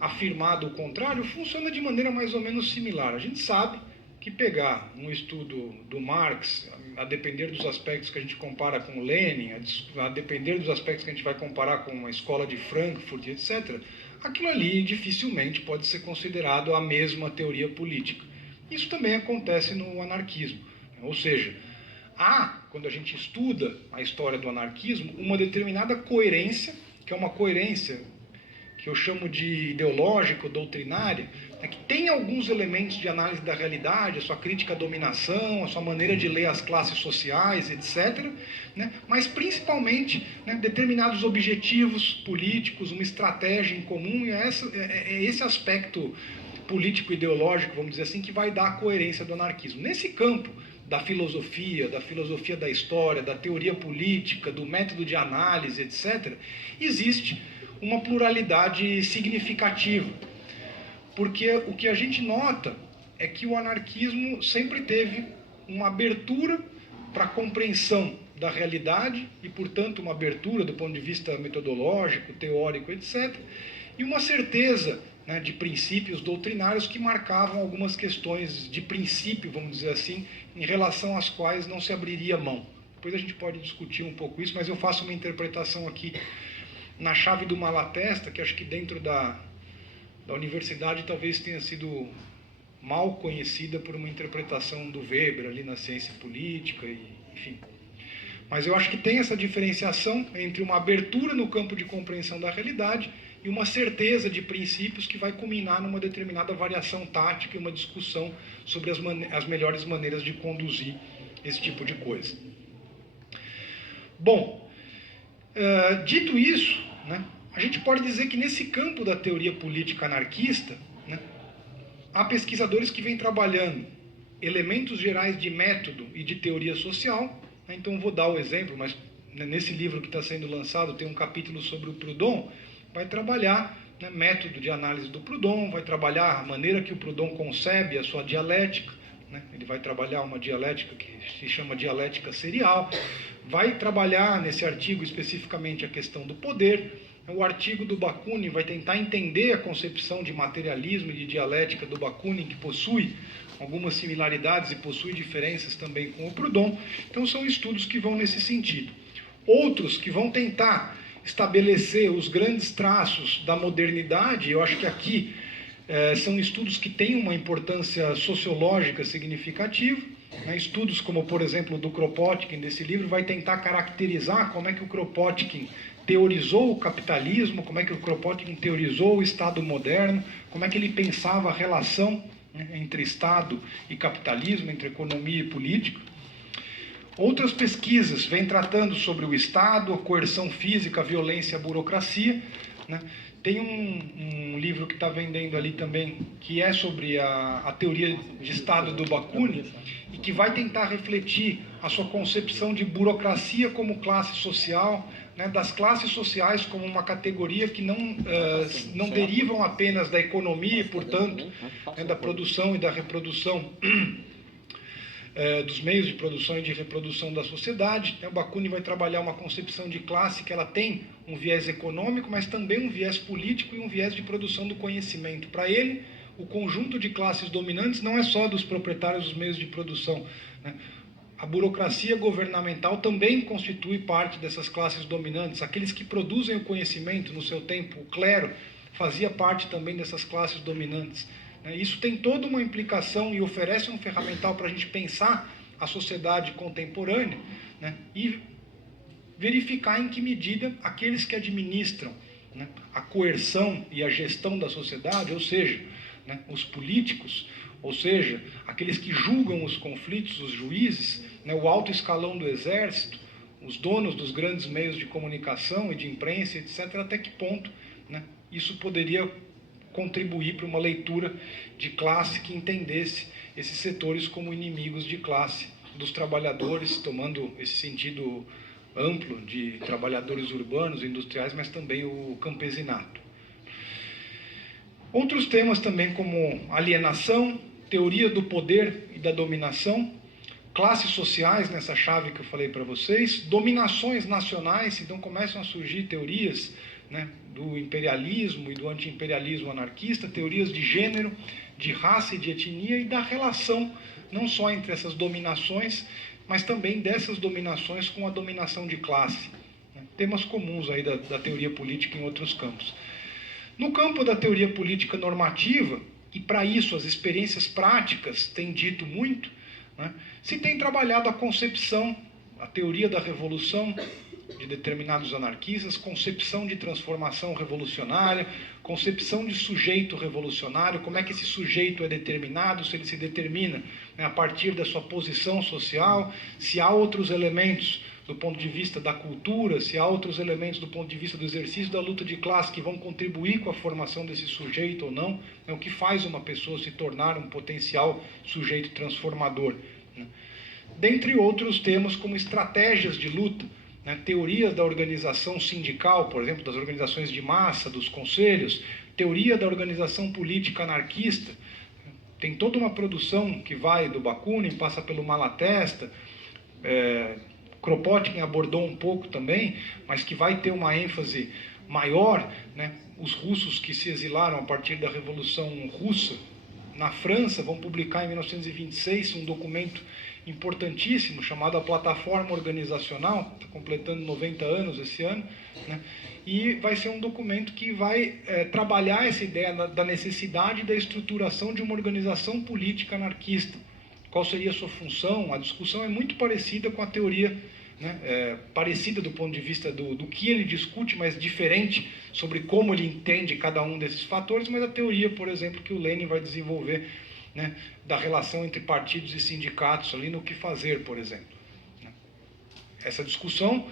afirmado o contrário, funciona de maneira mais ou menos similar. A gente sabe que pegar um estudo do Marx, a depender dos aspectos que a gente compara com Lenin, a depender dos aspectos que a gente vai comparar com a escola de Frankfurt, etc., aquilo ali dificilmente pode ser considerado a mesma teoria política. Isso também acontece no anarquismo. Ou seja, há, quando a gente estuda a história do anarquismo, uma determinada coerência, que é uma coerência que eu chamo de ideológica, doutrinária, que tem alguns elementos de análise da realidade, a sua crítica à dominação, a sua maneira de ler as classes sociais, etc., né? Mas principalmente, né, determinados objetivos políticos, uma estratégia em comum, e é esse aspecto político-ideológico, vamos dizer assim, que vai dar a coerência do anarquismo. Nesse campo da filosofia da história, da teoria política, do método de análise, etc., existe uma pluralidade significativa. Porque o que a gente nota é que o anarquismo sempre teve uma abertura para a compreensão da realidade e, portanto, uma abertura do ponto de vista metodológico, teórico, etc., e uma certeza, né, de princípios doutrinários que marcavam algumas questões de princípio, vamos dizer assim, em relação às quais não se abriria mão. Depois a gente pode discutir um pouco isso, mas eu faço uma interpretação aqui na chave do Malatesta, que acho que dentro da universidade talvez tenha sido mal conhecida por uma interpretação do Weber ali na ciência política, enfim. Mas eu acho que tem essa diferenciação entre uma abertura no campo de compreensão da realidade e uma certeza de princípios que vai culminar numa determinada variação tática e uma discussão sobre as melhores maneiras de conduzir esse tipo de coisa. Bom, dito isso, né, a gente pode dizer que nesse campo da teoria política anarquista, né, há pesquisadores que vêm trabalhando elementos gerais de método e de teoria social, né, então vou dar o exemplo, mas nesse livro que está sendo lançado tem um capítulo sobre o Proudhon, vai trabalhar, né, método de análise do Proudhon, vai trabalhar a maneira que o Proudhon concebe a sua dialética, né, ele vai trabalhar uma dialética que se chama dialética serial, vai trabalhar nesse artigo especificamente a questão do poder. O artigo do Bakunin vai tentar entender a concepção de materialismo e de dialética do Bakunin, que possui algumas similaridades e possui diferenças também com o Proudhon. Então são estudos que vão nesse sentido. Outros que vão tentar estabelecer os grandes traços da modernidade, eu acho que aqui são estudos que têm uma importância sociológica significativa. Né? Estudos como, por exemplo, do Kropotkin, desse livro, vai tentar caracterizar como é que o Kropotkin teorizou o capitalismo, como é que o Kropotkin teorizou o Estado moderno, como é que ele pensava a relação, né, entre Estado e capitalismo, entre economia e política. Outras pesquisas vêm tratando sobre o Estado, a coerção física, a violência, a burocracia. Né? Tem um livro que está vendendo ali também, que é sobre a teoria de Estado do Bakunin, e que vai tentar refletir a sua concepção de burocracia como classe social, né, das classes sociais como uma categoria que não derivam apenas da economia e, portanto, né, da produção e da reprodução dos meios de produção e de reprodução da sociedade. O Bakunin vai trabalhar uma concepção de classe que ela tem um viés econômico, mas também um viés político e um viés de produção do conhecimento. Para ele, o conjunto de classes dominantes não é só dos proprietários dos meios de produção, né? a burocracia governamental também constitui parte dessas classes dominantes. Aqueles que produzem o conhecimento no seu tempo, o clero, fazia parte também dessas classes dominantes. Isso tem toda uma implicação e oferece um ferramental para a gente pensar a sociedade contemporânea, né, e verificar em que medida aqueles que administram, né, a coerção e a gestão da sociedade, ou seja, né, os políticos, ou seja, aqueles que julgam os conflitos, os juízes, né, o alto escalão do exército, os donos dos grandes meios de comunicação e de imprensa, etc., até que ponto, né, isso poderia contribuir para uma leitura de classe que entendesse esses setores como inimigos de classe dos trabalhadores, tomando esse sentido amplo de trabalhadores urbanos, industriais, mas também o campesinato. Outros temas também como alienação, teoria do poder e da dominação, classes sociais nessa chave que eu falei para vocês, dominações nacionais, então começam a surgir teorias, né, do imperialismo e do anti-imperialismo anarquista, teorias de gênero, de raça e de etnia e da relação não só entre essas dominações, mas também dessas dominações com a dominação de classe. Né? Temas comuns aí da teoria política em outros campos. No campo da teoria política normativa, e para isso as experiências práticas têm dito muito, né, se tem trabalhado a concepção, a teoria da revolução de determinados anarquistas, concepção de transformação revolucionária, concepção de sujeito revolucionário, como é que esse sujeito é determinado, se ele se determina, né, a partir da sua posição social, se há outros elementos do ponto de vista da cultura, se há outros elementos do ponto de vista do exercício da luta de classe que vão contribuir com a formação desse sujeito ou não, né, o que faz uma pessoa se tornar um potencial sujeito transformador. Né. Dentre outros temas como estratégias de luta, né, teorias da organização sindical, por exemplo, das organizações de massa, dos conselhos, teoria da organização política anarquista. Tem toda uma produção que vai do Bakunin, passa pelo Malatesta, Kropotkin abordou um pouco também, mas que vai ter uma ênfase maior, né? Os russos que se exilaram a partir da Revolução Russa na França vão publicar em 1926 um documento importantíssimo chamado a Plataforma Organizacional, está completando 90 anos esse ano, né? E vai ser um documento que vai trabalhar essa ideia da necessidade da estruturação de uma organização política anarquista. Qual seria a sua função? A discussão é muito parecida com a teoria, né, parecida do ponto de vista do que ele discute, mas diferente sobre como ele entende cada um desses fatores, mas a teoria, por exemplo, que o Lenin vai desenvolver, né, da relação entre partidos e sindicatos ali no que fazer, por exemplo. Essa discussão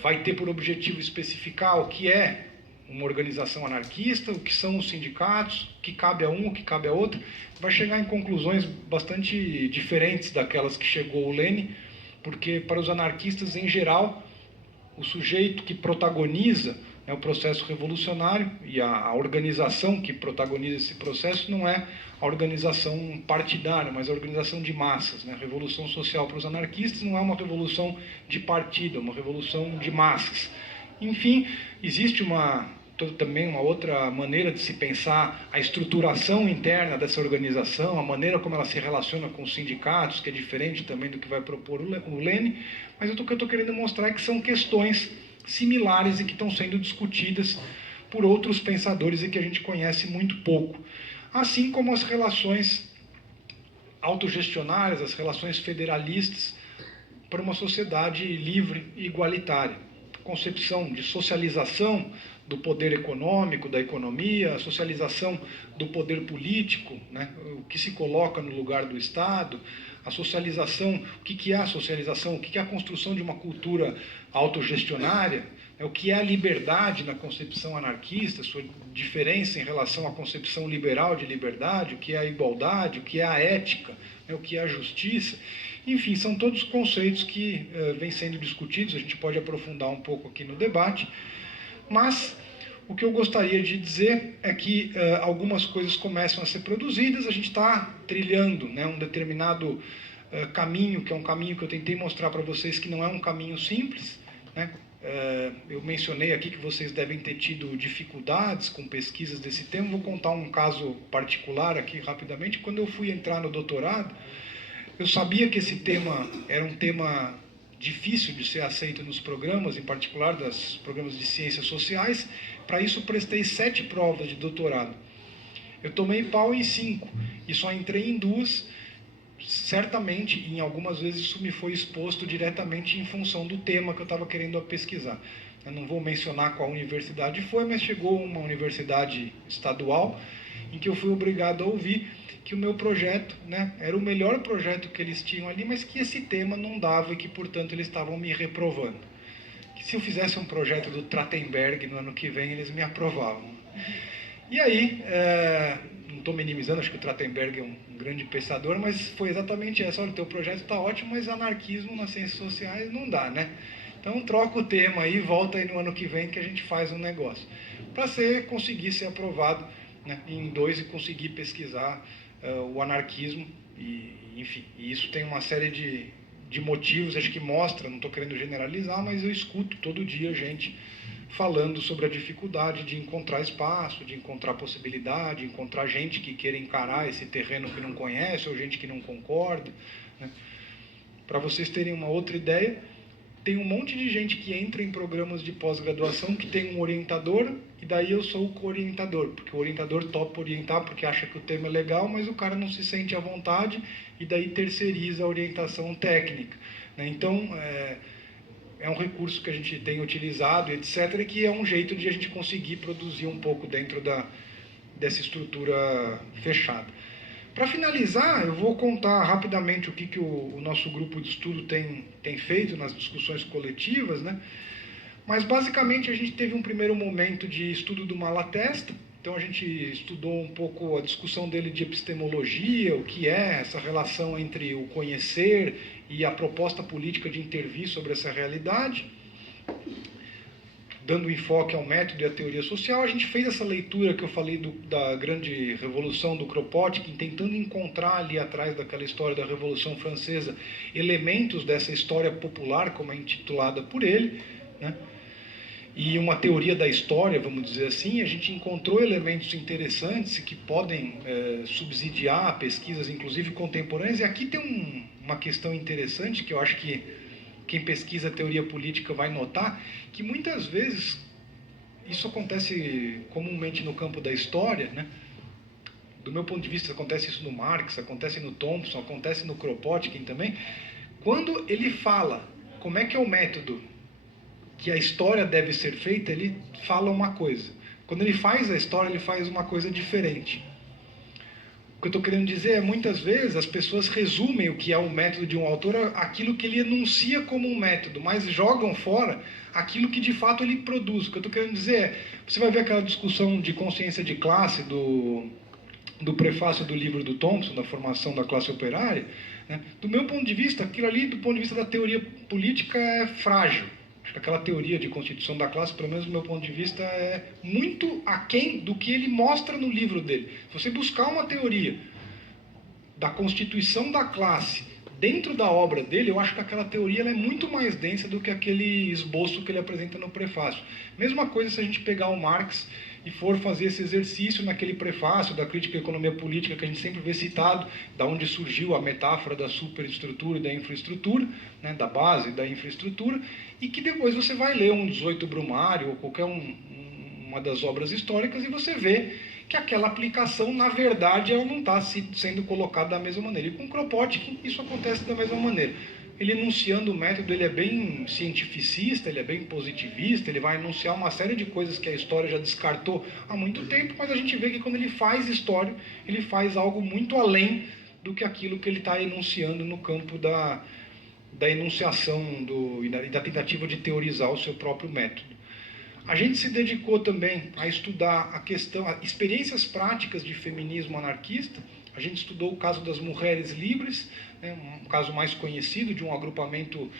vai ter por objetivo especificar o que é uma organização anarquista, o que são os sindicatos, o que cabe a um, o que cabe a outro, vai chegar em conclusões bastante diferentes daquelas que chegou o Lenin, porque para os anarquistas em geral, o sujeito que protagoniza, né, o processo revolucionário e a organização que protagoniza esse processo não é a organização partidária, mas a organização de massas. Né? A revolução social para os anarquistas não é uma revolução de partido, é uma revolução de massas. Enfim, existe também uma outra maneira de se pensar a estruturação interna dessa organização, a maneira como ela se relaciona com os sindicatos, que é diferente também do que vai propor o Lenin, mas o que eu estou querendo mostrar é que são questões similares e que estão sendo discutidas por outros pensadores e que a gente conhece muito pouco. Assim como as relações autogestionárias, as relações federalistas para uma sociedade livre e igualitária. Concepção de socialização do poder econômico, da economia, a socialização do poder político, né, o que se coloca no lugar do Estado, a socialização, o que é a socialização, o que é a construção de uma cultura autogestionária, né, o que é a liberdade na concepção anarquista, sua diferença em relação à concepção liberal de liberdade, o que é a igualdade, o que é a ética, né, o que é a justiça. Enfim, são todos conceitos que vêm sendo discutidos, a gente pode aprofundar um pouco aqui no debate, mas o que eu gostaria de dizer é que algumas coisas começam a ser produzidas, a gente está trilhando, né, um determinado caminho, que é um caminho que eu tentei mostrar para vocês que não é um caminho simples, né? Eu mencionei aqui que vocês devem ter tido dificuldades com pesquisas desse tema, vou contar um caso particular aqui rapidamente. Quando eu fui entrar no doutorado, Eu sabia que esse tema era um tema difícil de ser aceito nos programas, em particular dos programas de ciências sociais. Para isso, prestei 7 provas de doutorado. Eu tomei pau em 5 e só entrei em 2. Certamente, em algumas vezes, isso me foi exposto diretamente em função do tema que eu estava querendo pesquisar. Eu não vou mencionar qual universidade foi, mas chegou uma universidade estadual em que eu fui obrigado a ouvir que o meu projeto, né, era o melhor projeto que eles tinham ali, mas que esse tema não dava e que, portanto, eles estavam me reprovando. Que se eu fizesse um projeto do Trachtenberg no ano que vem, eles me aprovavam. E aí, não estou minimizando, acho que o Trachtenberg é um grande pensador, mas foi exatamente essa. Olha, o teu projeto está ótimo, mas anarquismo nas ciências sociais não dá, né? Então troca o tema aí, volta aí no ano que vem que a gente faz um negócio. Para conseguir ser aprovado, né, em 2 e conseguir pesquisar o anarquismo, enfim. E isso tem uma série de motivos, acho que mostra, não estou querendo generalizar, mas eu escuto todo dia gente falando sobre a dificuldade de encontrar espaço, de encontrar possibilidade, de encontrar gente que queira encarar esse terreno que não conhece, ou gente que não concorda, né? Para vocês terem uma outra ideia, tem um monte de gente que entra em programas de pós-graduação que tem um orientador, e daí eu sou o co-orientador, porque o orientador topa orientar porque acha que o tema é legal, mas o cara não se sente à vontade, e daí terceiriza a orientação técnica, né? Então, é um recurso que a gente tem utilizado, etc., e que é um jeito de a gente conseguir produzir um pouco dentro dessa estrutura fechada. Para finalizar, eu vou contar rapidamente o que o nosso grupo de estudo tem feito nas discussões coletivas, né? Mas, basicamente, a gente teve um primeiro momento de estudo do Malatesta. Então, a gente estudou um pouco a discussão dele de epistemologia, o que é essa relação entre o conhecer e a proposta política de intervir sobre essa realidade, dando enfoque ao método e à teoria social. A gente fez essa leitura que eu falei da grande revolução do Kropotkin, tentando encontrar ali atrás daquela história da Revolução Francesa elementos dessa história popular, como é intitulada por ele, né? E uma teoria da história, vamos dizer assim. A gente encontrou elementos interessantes que podem subsidiar pesquisas, inclusive contemporâneas. E aqui tem uma questão interessante que eu acho que quem pesquisa teoria política vai notar, que muitas vezes isso acontece comumente no campo da história, né? Do meu ponto de vista, acontece isso no Marx, acontece no Thompson, acontece no Kropotkin também. Quando ele fala como é que é o método que a história deve ser feita, ele fala uma coisa. Quando ele faz a história, ele faz uma coisa diferente. O que eu estou querendo dizer é, muitas vezes, as pessoas resumem o que é o método de um autor aquilo que ele enuncia como um método, mas jogam fora aquilo que de fato ele produz. O que eu estou querendo dizer é, você vai ver aquela discussão de consciência de classe do prefácio do livro do Thompson, da formação da classe operária, né? Do meu ponto de vista, aquilo ali, do ponto de vista da teoria política, é frágil. Acho que aquela teoria de constituição da classe, pelo menos do meu ponto de vista, é muito aquém do que ele mostra no livro dele. Se você buscar uma teoria da constituição da classe dentro da obra dele, eu acho que aquela teoria ela é muito mais densa do que aquele esboço que ele apresenta no prefácio. Mesma coisa se a gente pegar o Marx e for fazer esse exercício naquele prefácio da crítica à economia política que a gente sempre vê citado, da onde surgiu a metáfora da superestrutura e da infraestrutura, né, da base da infraestrutura, e que depois você vai ler um 18 Brumário ou qualquer uma das obras históricas e você vê que aquela aplicação, na verdade, ela não está sendo colocada da mesma maneira. E com Kropotkin isso acontece da mesma maneira. Ele enunciando o método, ele é bem cientificista, ele é bem positivista, ele vai enunciar uma série de coisas que a história já descartou há muito tempo, mas a gente vê que quando ele faz história, ele faz algo muito além do que aquilo que ele está enunciando no campo da enunciação e da tentativa de teorizar o seu próprio método. A gente se dedicou também a estudar experiências práticas de feminismo anarquista. A gente estudou o caso das mulheres livres, né, um caso mais conhecido de um agrupamento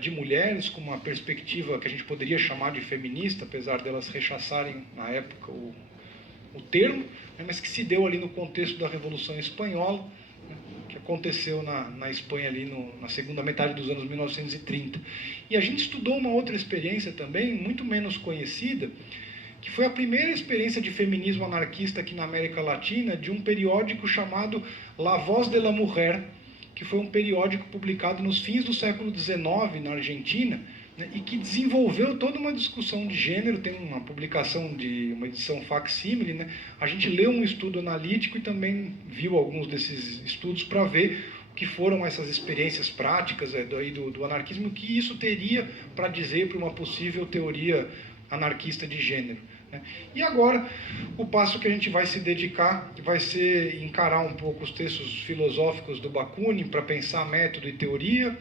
de mulheres com uma perspectiva que a gente poderia chamar de feminista, apesar delas rechaçarem na época o termo, né, mas que se deu ali no contexto da Revolução Espanhola, né, que aconteceu na Espanha ali na segunda metade dos anos 1930. E a gente estudou uma outra experiência também, muito menos conhecida, que foi a primeira experiência de feminismo anarquista aqui na América Latina, de um periódico chamado La Voz de la Mujer, que foi um periódico publicado nos fins do século XIX na Argentina, né, e que desenvolveu toda uma discussão de gênero. Tem uma publicação de uma edição facsímile, né? A gente leu um estudo analítico e também viu alguns desses estudos para ver o que foram essas experiências práticas do anarquismo, o que isso teria para dizer para uma possível teoria anarquista de gênero, né? E agora, o passo que a gente vai se dedicar vai ser encarar um pouco os textos filosóficos do Bakunin para pensar método e teoria,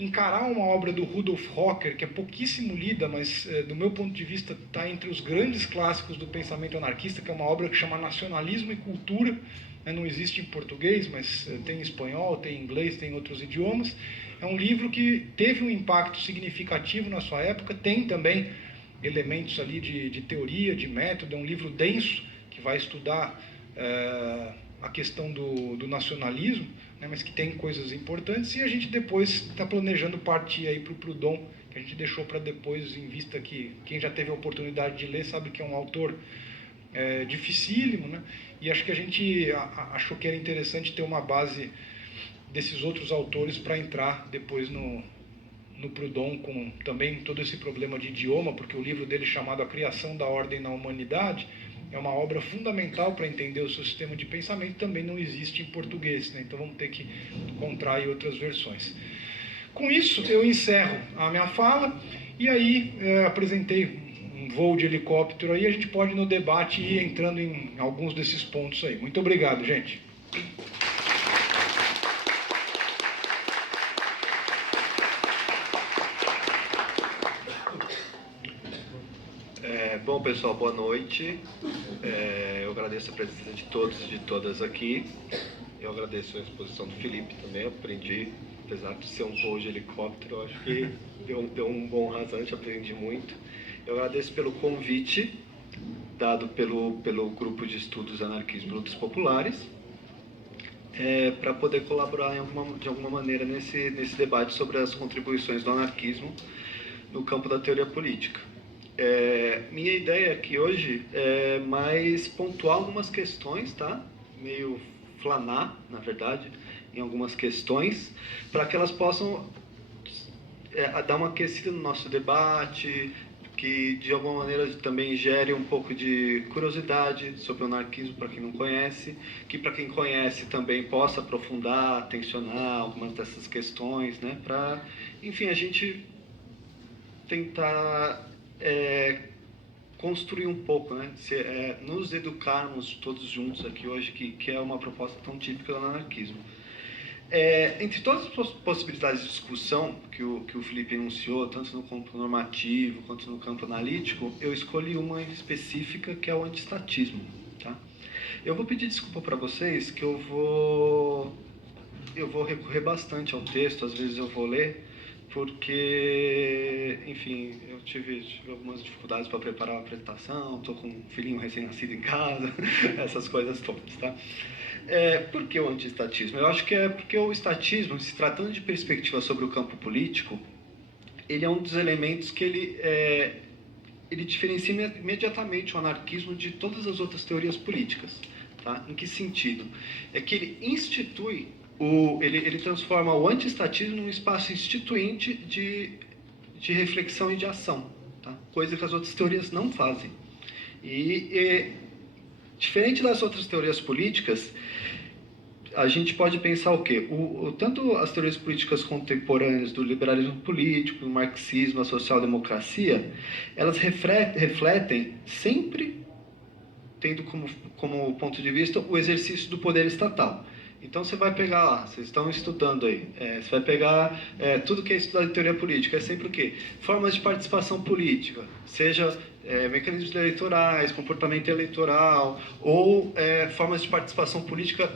encarar uma obra do Rudolf Rocker, que é pouquíssimo lida, mas do meu ponto de vista está entre os grandes clássicos do pensamento anarquista, que é uma obra que chama Nacionalismo e Cultura, né? Não existe em português, mas tem em espanhol, tem em inglês, tem em outros idiomas. É um livro que teve um impacto significativo na sua época, tem também elementos ali de teoria, de método. É um livro denso que vai estudar a questão do nacionalismo, né, mas que tem coisas importantes, e a gente depois está planejando partir aí para o Proudhon, que a gente deixou para depois, em vista que quem já teve a oportunidade de ler sabe que é um autor dificílimo, né, e acho que a gente achou que era interessante ter uma base desses outros autores para entrar depois no Proudhon, com também todo esse problema de idioma, porque o livro dele, chamado A Criação da Ordem na Humanidade, é uma obra fundamental para entender o seu sistema de pensamento, também não existe em português, né? Então vamos ter que encontrar aí outras versões. Com isso, eu encerro a minha fala, e aí apresentei um voo de helicóptero aí, a gente pode no debate ir entrando em alguns desses pontos aí. Muito obrigado, gente. Bom, pessoal, boa noite. Eu agradeço a presença de todos e de todas aqui. Eu agradeço a exposição do Felipe também. Eu aprendi, apesar de ser um voo de helicóptero, eu acho que deu um bom rasante, aprendi muito. Eu agradeço pelo convite dado pelo Grupo de Estudos Anarquismo e Lutas Populares, para poder colaborar de alguma maneira nesse debate sobre as contribuições do anarquismo no campo da teoria política. Minha ideia aqui hoje é mais pontuar algumas questões, tá? Meio flanar, na verdade, em algumas questões, para que elas possam dar uma aquecida no nosso debate, que de alguma maneira também gere um pouco de curiosidade sobre o anarquismo para quem não conhece, que para quem conhece também possa aprofundar, tensionar algumas dessas questões, né? Para, enfim, a gente tentar construir um pouco, né? Nos educarmos todos juntos aqui hoje, que é uma proposta tão típica do anarquismo. Entre todas as possibilidades de discussão que o Felipe enunciou, tanto no campo normativo quanto no campo analítico, eu escolhi uma específica, que é o antistatismo, tá? Eu vou pedir desculpa para vocês, que eu vou recorrer bastante ao texto, às vezes eu vou ler, porque, enfim, eu tive algumas dificuldades para preparar a apresentação, estou com um filhinho recém-nascido em casa, essas coisas todas, tá? Por que o anti-estatismo? Eu acho que é porque o estatismo, se tratando de perspectiva sobre o campo político, ele é um dos elementos que ele diferencia imediatamente o anarquismo de todas as outras teorias políticas, tá? Em que sentido? É que ele institui ele transforma o anti-estatismo num espaço instituinte de reflexão e de ação, tá? Coisa que as outras teorias não fazem. Diferente das outras teorias políticas, a gente pode pensar o quê? Tanto as teorias políticas contemporâneas do liberalismo político, do marxismo, a social-democracia, elas refletem sempre, tendo como ponto de vista o exercício do poder estatal. Então você vai pegar lá, vocês estão estudando aí, você vai pegar tudo que é estudado em teoria política, é sempre o quê? Formas de participação política, seja mecanismos eleitorais, comportamento eleitoral, ou formas de participação política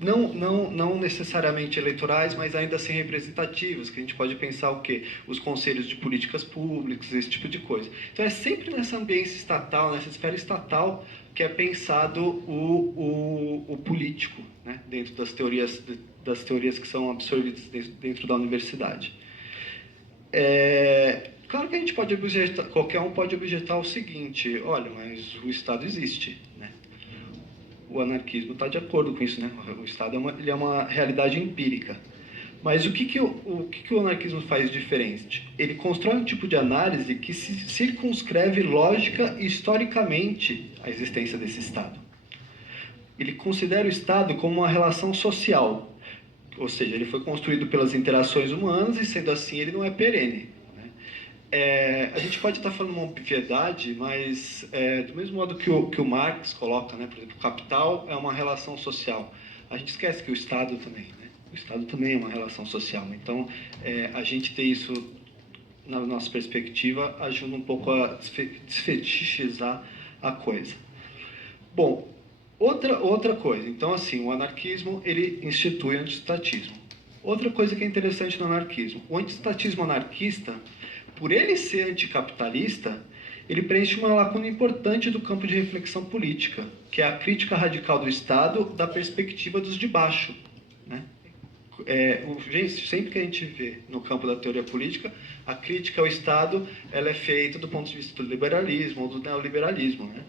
não necessariamente eleitorais, mas ainda assim representativas, que a gente pode pensar o quê? Os conselhos de políticas públicas, esse tipo de coisa. Então é sempre nessa ambiência estatal, nessa esfera estatal, que é pensado o político, né? Dentro das teorias que são absorvidas dentro da universidade. Claro que a gente pode objetar, qualquer um pode objetar o seguinte: olha, mas o Estado existe, né? O anarquismo está de acordo com isso, né? O Estado ele é uma realidade empírica. Mas o que o anarquismo faz diferente? Ele constrói um tipo de análise que se circunscreve lógica e historicamente a existência desse Estado. Ele considera o Estado como uma relação social, ou seja, ele foi construído pelas interações humanas e, sendo assim, ele não é perene. A gente pode estar falando uma obviedade, mas do mesmo modo que o Marx coloca, né, por exemplo, o capital é uma relação social. A gente esquece que o Estado também, né? O Estado também é uma relação social. Então, a gente ter isso na nossa perspectiva ajuda um pouco a desfetichizar a coisa. Bom, outra coisa. Então, assim, o anarquismo, ele institui o antiestatismo. Outra coisa que é interessante no anarquismo. O antiestatismo anarquista, por ele ser anticapitalista, ele preenche uma lacuna importante do campo de reflexão política, que é a crítica radical do Estado da perspectiva dos de baixo, né? Sempre que a gente vê no campo da teoria política, a crítica ao Estado ela é feita do ponto de vista do liberalismo ou do neoliberalismo, né?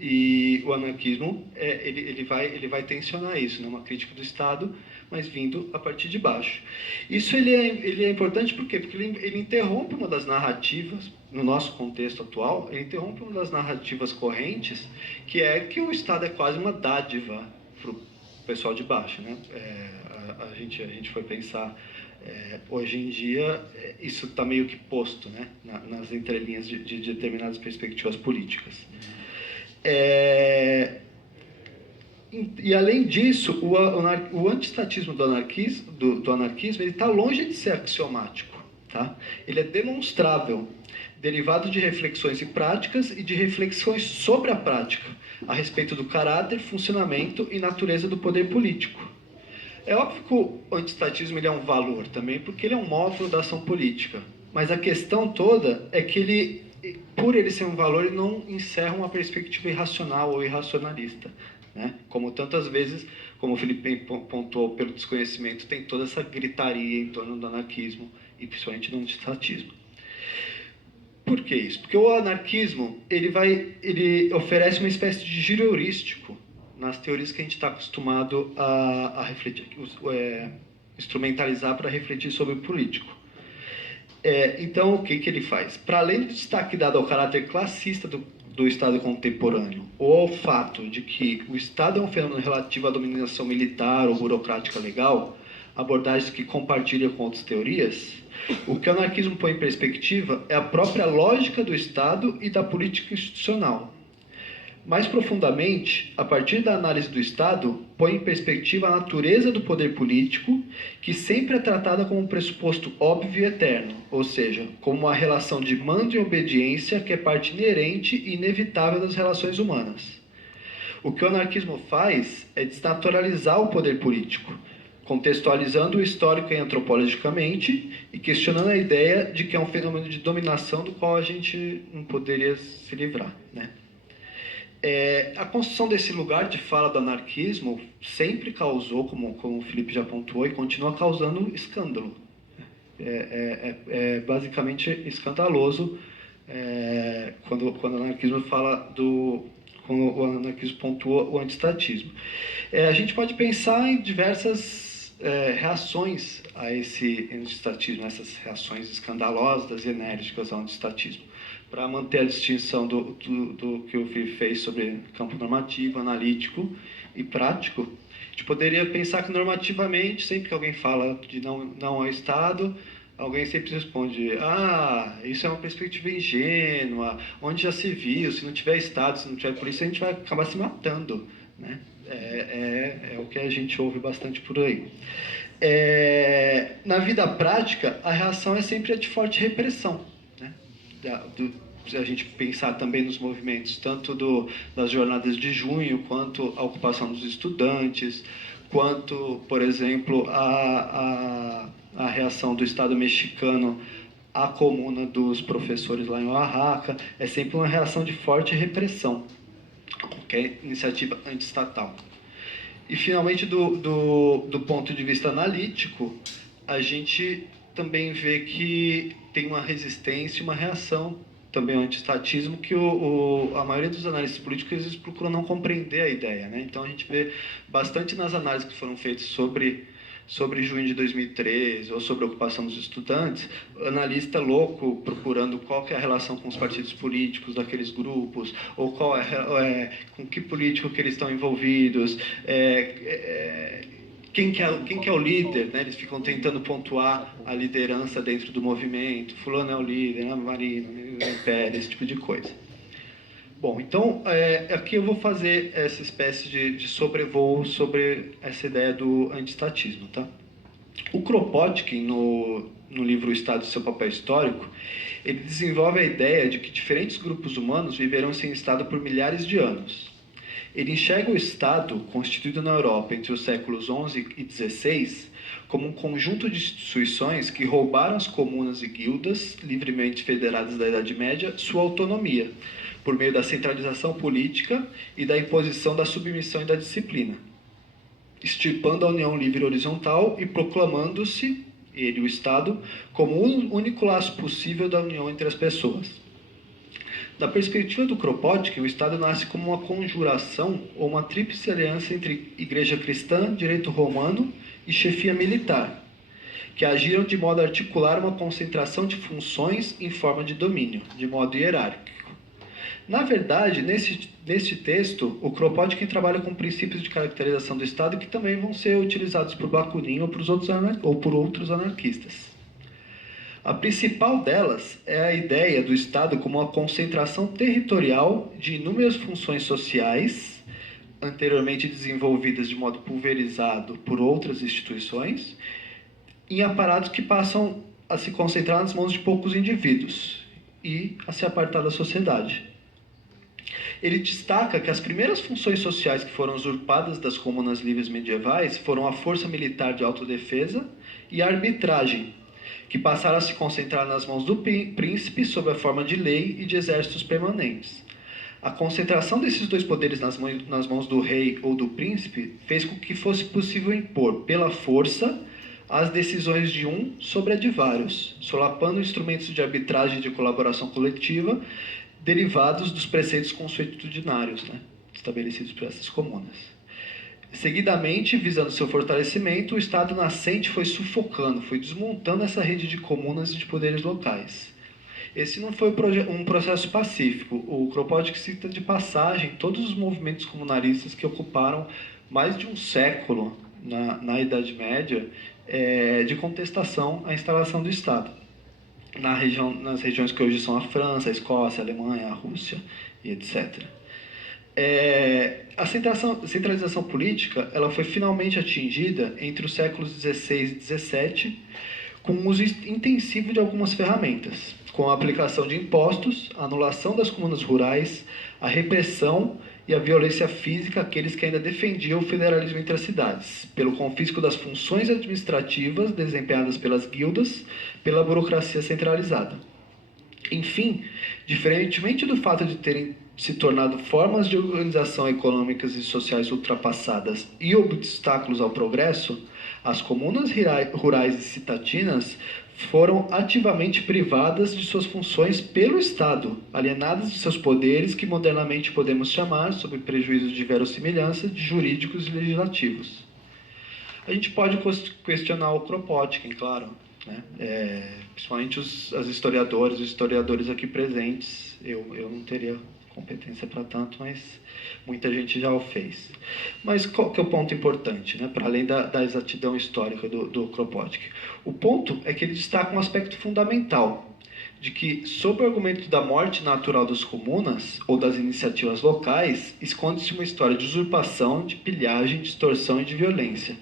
E o anarquismo ele vai tensionar isso, né? Uma crítica do Estado, mas vindo a partir de baixo. Isso ele é importante por quê? Porque ele interrompe uma das narrativas, no nosso contexto atual, ele interrompe uma das narrativas correntes, que é que o Estado é quase uma dádiva para o pessoal de baixo, né? A gente foi pensar, hoje em dia, isso está meio que posto, né? Nas entrelinhas de determinadas perspectivas políticas. E além disso, o antiestatismo do anarquismo ele está longe de ser axiomático, tá? Ele é demonstrável, derivado de reflexões e práticas e de reflexões sobre a prática, a respeito do caráter, funcionamento e natureza do poder político. É óbvio que o antiestatismo ele é um valor também, porque ele é um módulo da ação política, mas a questão toda é que ele, por ele ser um valor, ele não encerra uma perspectiva irracional ou irracionalista, né? Como tantas vezes, como o Felipe pontuou, pelo desconhecimento, tem toda essa gritaria em torno do anarquismo e principalmente do antiestatismo. Por que isso? Porque o anarquismo ele oferece uma espécie de giro heurístico nas teorias que a gente está acostumado a refletir, instrumentalizar para refletir sobre o político. Então, o que ele faz? Para além do destaque dado ao caráter classista do Estado contemporâneo, ou ao fato de que o Estado é um fenômeno relativo à dominação militar ou burocrática legal, abordagens que compartilha com outras teorias, o que o anarquismo põe em perspectiva é a própria lógica do Estado e da política institucional. Mais profundamente, a partir da análise do Estado, põe em perspectiva a natureza do poder político, que sempre é tratada como um pressuposto óbvio e eterno, ou seja, como uma relação de mando e obediência que é parte inerente e inevitável das relações humanas. O que o anarquismo faz é desnaturalizar o poder político, contextualizando o histórico e antropologicamente e questionando a ideia de que é um fenômeno de dominação do qual a gente não poderia se livrar, né? A construção desse lugar de fala do anarquismo sempre causou, como o Felipe já pontuou, e continua causando escândalo. Basicamente escandaloso quando o anarquismo fala quando o anarquismo pontua o antiestatismo. A gente pode pensar em diversas reações a esse antiestatismo, essas reações escandalosas e enérgicas ao antiestatismo, para manter a distinção do que o Felipe fez sobre campo normativo, analítico e prático. A gente poderia pensar que normativamente, sempre que alguém fala de não ao Estado, alguém sempre responde: isso é uma perspectiva ingênua, onde já se viu, se não tiver Estado, se não tiver polícia, a gente vai acabar se matando, né? É o que a gente ouve bastante por aí. Na vida prática, a reação é sempre a de forte repressão, né? A gente pensar também nos movimentos, tanto das jornadas de junho, quanto a ocupação dos estudantes, quanto, por exemplo, a reação do Estado mexicano à comuna dos professores lá em Oaxaca, é sempre uma reação de forte repressão, qualquer iniciativa antiestatal. E, finalmente, do ponto de vista analítico, a gente também vê que tem uma resistência, uma reação também ao antiestatismo, que a maioria dos análises políticos eles procuram não compreender a ideia, né? Então a gente vê bastante nas análises que foram feitas sobre sobre junho de 2013 ou sobre a ocupação dos estudantes, analista louco procurando qual que é a relação com os partidos políticos daqueles grupos, ou com que político que eles estão envolvidos, quem que é o líder, né? Eles ficam tentando pontuar a liderança dentro do movimento, fulano é o líder, Marina, Pérez, esse tipo de coisa. Bom, então, aqui eu vou fazer essa espécie de sobrevoo sobre essa ideia do antiestatismo, tá? O Kropotkin, no livro O Estado e seu Papel Histórico, ele desenvolve a ideia de que diferentes grupos humanos viveram sem Estado por milhares de anos. Ele enxerga o Estado, constituído na Europa entre os séculos XI e XVI, como um conjunto de instituições que roubaram às comunas e guildas, livremente federadas da Idade Média, sua autonomia, por meio da centralização política e da imposição da submissão e da disciplina, extirpando a união livre horizontal e proclamando-se, ele, o Estado, como o único laço possível da união entre as pessoas. Da perspectiva do Kropotkin, o Estado nasce como uma conjuração ou uma tríplice aliança entre igreja cristã, direito romano e chefia militar, que agiram de modo a articular uma concentração de funções em forma de domínio, de modo hierárquico. Na verdade, neste texto, o Kropotkin trabalha com princípios de caracterização do Estado que também vão ser utilizados por Bakunin ou por outros anarquistas. A principal delas é a ideia do Estado como uma concentração territorial de inúmeras funções sociais, anteriormente desenvolvidas de modo pulverizado por outras instituições, em aparatos que passam a se concentrar nas mãos de poucos indivíduos e a se apartar da sociedade. Ele destaca que as primeiras funções sociais que foram usurpadas das comunas livres medievais foram a força militar de autodefesa e a arbitragem, que passaram a se concentrar nas mãos do príncipe sob a forma de lei e de exércitos permanentes. A concentração desses dois poderes nas mãos do rei ou do príncipe fez com que fosse possível impor, pela força, as decisões de um sobre a de vários, solapando instrumentos de arbitragem e de colaboração coletiva derivados dos preceitos consuetudinários, né, estabelecidos por essas comunas. Seguidamente, visando seu fortalecimento, o Estado nascente foi sufocando, foi desmontando essa rede de comunas e de poderes locais. Esse não foi um processo pacífico. O Kropotkin cita de passagem todos os movimentos comunaristas que ocuparam mais de um século na Idade Média de contestação à instalação do Estado. Nas regiões que hoje são a França, a Escócia, a Alemanha, a Rússia e etc. A centralização política ela foi finalmente atingida entre os séculos XVI e XVII com o uso intensivo de algumas ferramentas, com a aplicação de impostos, a anulação das comunas rurais, a repressão e a violência física àqueles que ainda defendiam o federalismo entre as cidades, pelo confisco das funções administrativas desempenhadas pelas guildas, pela burocracia centralizada. Enfim, diferentemente do fato de terem se tornado formas de organização econômicas e sociais ultrapassadas e obstáculos ao progresso, as comunas rurais e citadinas foram ativamente privadas de suas funções pelo Estado, alienadas de seus poderes que modernamente podemos chamar, sob prejuízo de verossimilhança, de jurídicos e legislativos. A gente pode questionar o Kropotkin, claro, né? Principalmente os historiadores aqui presentes. Eu não teria competência para tanto, mas muita gente já o fez. Mas qual que é o ponto importante, né? Para além da exatidão histórica do Kropotkin? O ponto é que ele destaca um aspecto fundamental, de que, sob o argumento da morte natural das comunas ou das iniciativas locais, esconde-se uma história de usurpação, de pilhagem, de extorsão e de violência,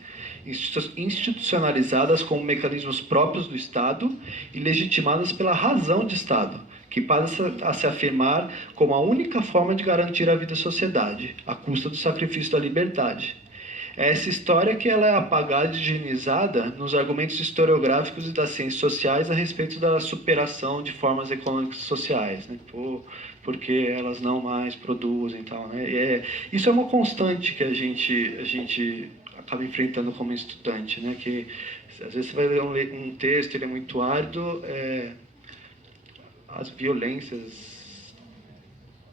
institucionalizadas como mecanismos próprios do Estado e legitimadas pela razão de Estado, que passa a se afirmar como a única forma de garantir a vida da sociedade, à custa do sacrifício da liberdade. É essa história que ela é apagada e higienizada nos argumentos historiográficos e das ciências sociais a respeito da superação de formas econômicas e sociais, né? Porque elas não mais produzem e tal, né? Isso é uma constante que a gente acaba enfrentando como estudante, né? Que às vezes você vai ler um texto, ele é muito árido, as violências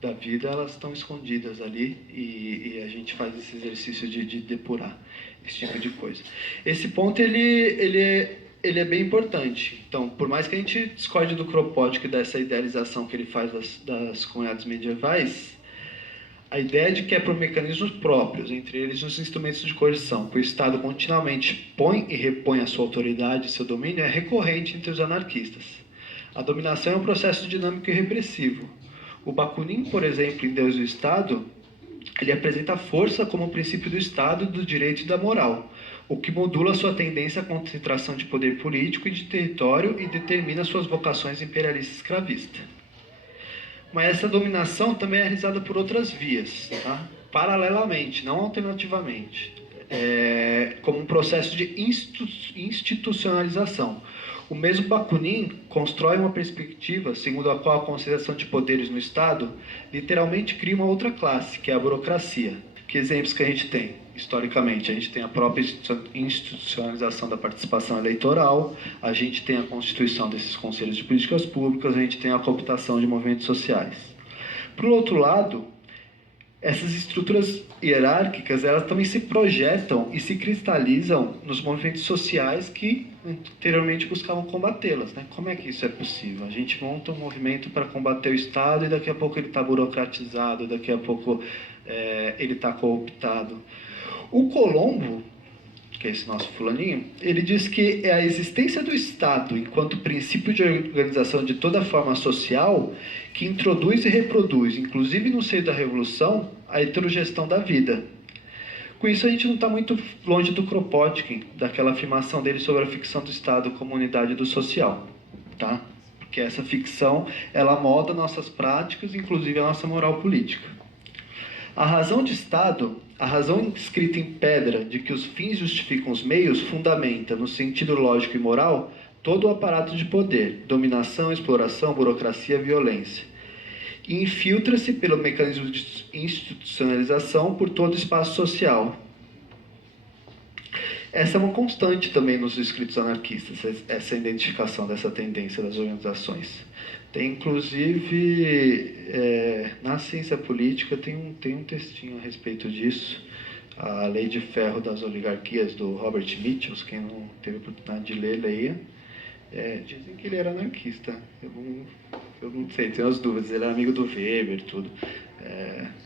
da vida, elas estão escondidas ali e a gente faz esse exercício de depurar esse tipo de coisa. Esse ponto ele é bem importante. Então, por mais que a gente discorde do Kropotkin, dessa idealização que ele faz das comunidades medievais, a ideia de que é por mecanismos próprios, entre eles os instrumentos de coerção, que o Estado continuamente põe e repõe a sua autoridade e seu domínio, é recorrente entre os anarquistas. A dominação é um processo dinâmico e repressivo. O Bakunin, por exemplo, em Deus e o Estado, ele apresenta a força como o princípio do Estado, do direito e da moral, o que modula sua tendência à concentração de poder político e de território e determina suas vocações imperialista e escravista. Mas essa dominação também é realizada por outras vias, tá? Paralelamente, não alternativamente, como um processo de institucionalização. O mesmo Bakunin constrói uma perspectiva segundo a qual a concentração de poderes no Estado literalmente cria uma outra classe, que é a burocracia. Que exemplos que a gente tem? Historicamente, a gente tem a própria institucionalização da participação eleitoral, a gente tem a constituição desses conselhos de políticas públicas, a gente tem a cooptação de movimentos sociais. Por outro lado, essas estruturas hierárquicas, elas também se projetam e se cristalizam nos movimentos sociais que anteriormente buscavam combatê-las, né? Como é que isso é possível? A gente monta um movimento para combater o Estado e daqui a pouco ele está burocratizado, daqui a pouco ele está cooptado. O Colombo, que é esse nosso fulaninho, ele diz que é a existência do Estado enquanto princípio de organização de toda forma social que introduz e reproduz, inclusive no seio da Revolução, a heterogestão da vida. Com isso a gente não está muito longe do Kropotkin, daquela afirmação dele sobre a ficção do Estado como unidade do social, tá? Porque essa ficção, ela molda nossas práticas, inclusive a nossa moral política. A razão de Estado, a razão escrita em pedra de que os fins justificam os meios, fundamenta, no sentido lógico e moral, todo o aparato de poder, dominação, exploração, burocracia, violência. E infiltra-se pelo mecanismo de institucionalização por todo o espaço social. Essa é uma constante também nos escritos anarquistas, essa identificação dessa tendência das organizações. Tem, inclusive, na ciência política, tem um textinho a respeito disso, a Lei de Ferro das Oligarquias, do Robert Mitchell. Quem não teve a oportunidade de ler, leia. Dizem que ele era anarquista. Eu não sei, tenho as dúvidas. Ele era amigo do Weber, tudo.